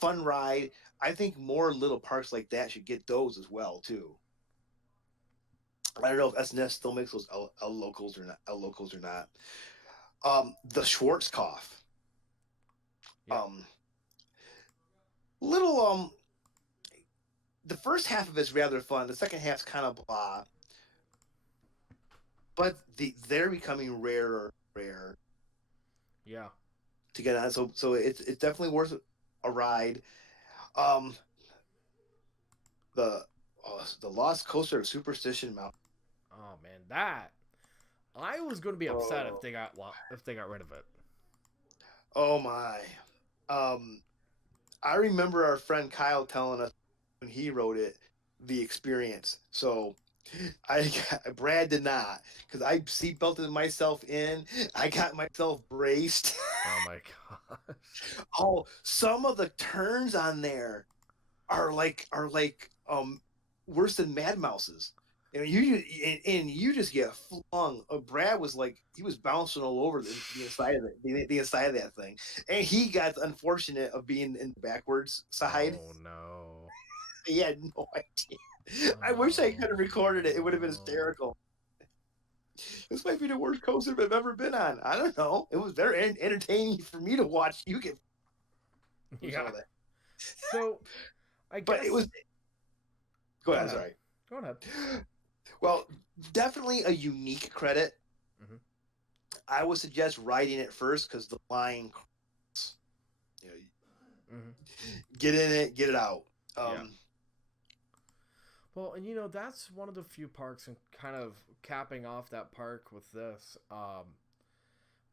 fun ride. I think more little parks like that should get those as well too. I don't know if SNS still makes those L locals or not. L locals or not. The Schwarzkopf. Yeah. Um, little the first half of it's rather fun. The second half's kind of blah, but they're becoming rare Yeah. to get on. So it's definitely worth a ride. Um, the the Lost Coaster of Superstition Mountain. Oh man, that I was going to be upset if Oh, they got rid of it. oh my. Um, I remember our friend Kyle telling us when he wrote it the experience. So Brad did not because I seatbelted myself in. I got myself braced. Oh my gosh. Oh, some of the turns on there are like worse than Mad Mouse's. And you just get flung. Brad was like he was bouncing all over the inside of the inside of that thing, and he got the unfortunate of being in the backwards side. Oh no. He had no idea. I wish I Oh could have recorded it. It would have been no. hysterical. This might be the worst coaster I've ever been on. I don't know. It was very entertaining for me to watch you get through some Yeah. of that. So I But it guess was. Go go ahead. I'm ahead. sorry. Go ahead. Well, definitely a unique credit. Mm-hmm. I would suggest writing it first because the line, you know, Mm-hmm. get in it, get it out. Yeah. Um, Well, and that's one of the few parks, and kind of capping off that park with this.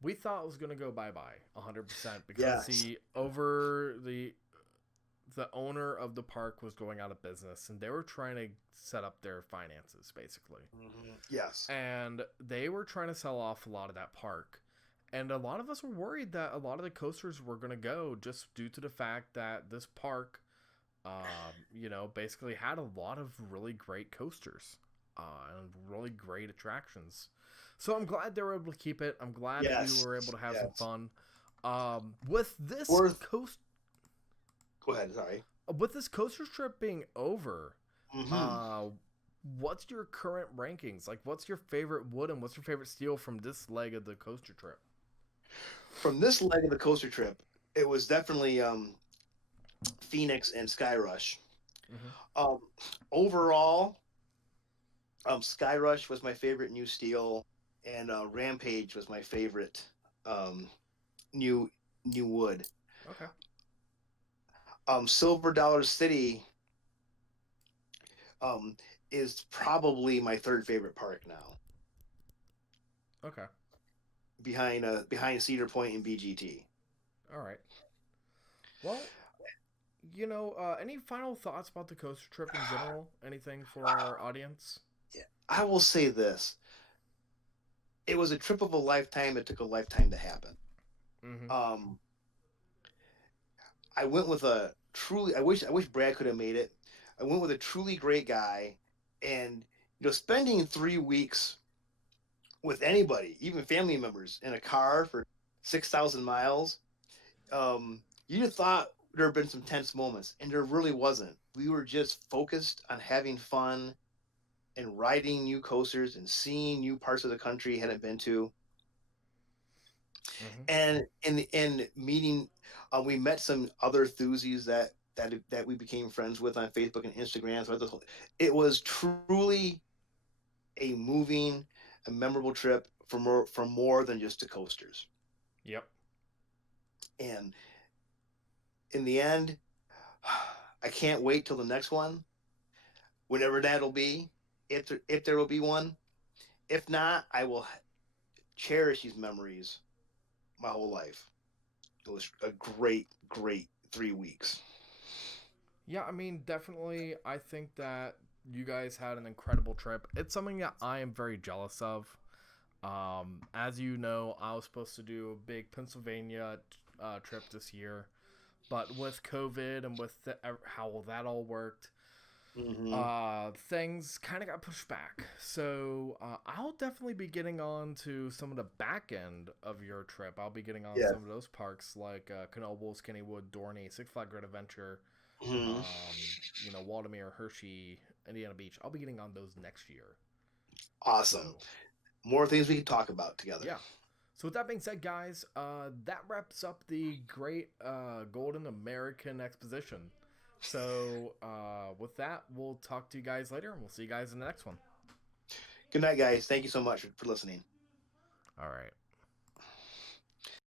We thought it was gonna go bye bye 100% because yes. the owner of the park was going out of business, and they were trying to set up their finances basically, Yes. and they were trying to sell off a lot of that park. And a lot of us were worried that a lot of the coasters were going to go just due to the fact that this park basically had a lot of really great coasters and really great attractions. So I'm glad they were able to keep it. I'm glad that we Yes. were able to have some Yes. fun. With this Worth. coast, Go ahead. Sorry. with this coaster trip being over, hmm uh, what's your current rankings? Like, what's your favorite wood and what's your favorite steel from this leg of the coaster trip? From this leg of the coaster trip, it was definitely Phoenix and Skyrush. Mm-hmm. Um, Overall, Skyrush was my favorite new steel, and Rampage was my favorite um, new new wood. Okay. Silver Dollar City um, is probably my third favorite park now, Okay. behind Cedar Point and BGT. All right. Well, any final thoughts about the coaster trip in general? Anything for our audience? I will say this: it was a trip of a lifetime. It took a lifetime to happen. Mm-hmm. Um, I went with a truly. I wish Brad could have made it. I went with a truly great guy, and spending 3 weeks with anybody, even family members, in a car for 6,000 miles. You'd have thought there have been some tense moments, and there really wasn't. We were just focused on having fun and riding new coasters and seeing new parts of the country we hadn't been to, Mm-hmm. and in meeting, we met some other enthusiasts that that we became friends with on Facebook and Instagram. So it was truly a moving, a memorable trip for more than just the coasters. Yep. And in the end, I can't wait till the next one, whenever that'll be, if there will be one. If not, I will cherish these memories my whole life. It was a great 3 weeks. Yeah, I mean, definitely, I think that you guys had an incredible trip. It's something that I am very jealous of. As you know, I was supposed to do a big Pennsylvania trip this year, but with COVID and with how that all worked, things kind of got pushed back. So I'll definitely be getting on to some of the back end of your trip. I'll be getting on some of those parks like Knoebels, Kennywood, Dorney, Six Flag Great Adventure, Waldemere, Hershey, Indiana Beach. I'll be getting on those next year. Awesome. So, more things we can talk about together. Yeah. So with that being said, guys, that wraps up the Great Golden American Exposition. So with that, we'll talk to you guys later, and we'll see you guys in the next one. Good night, guys. Thank you so much for listening. All right.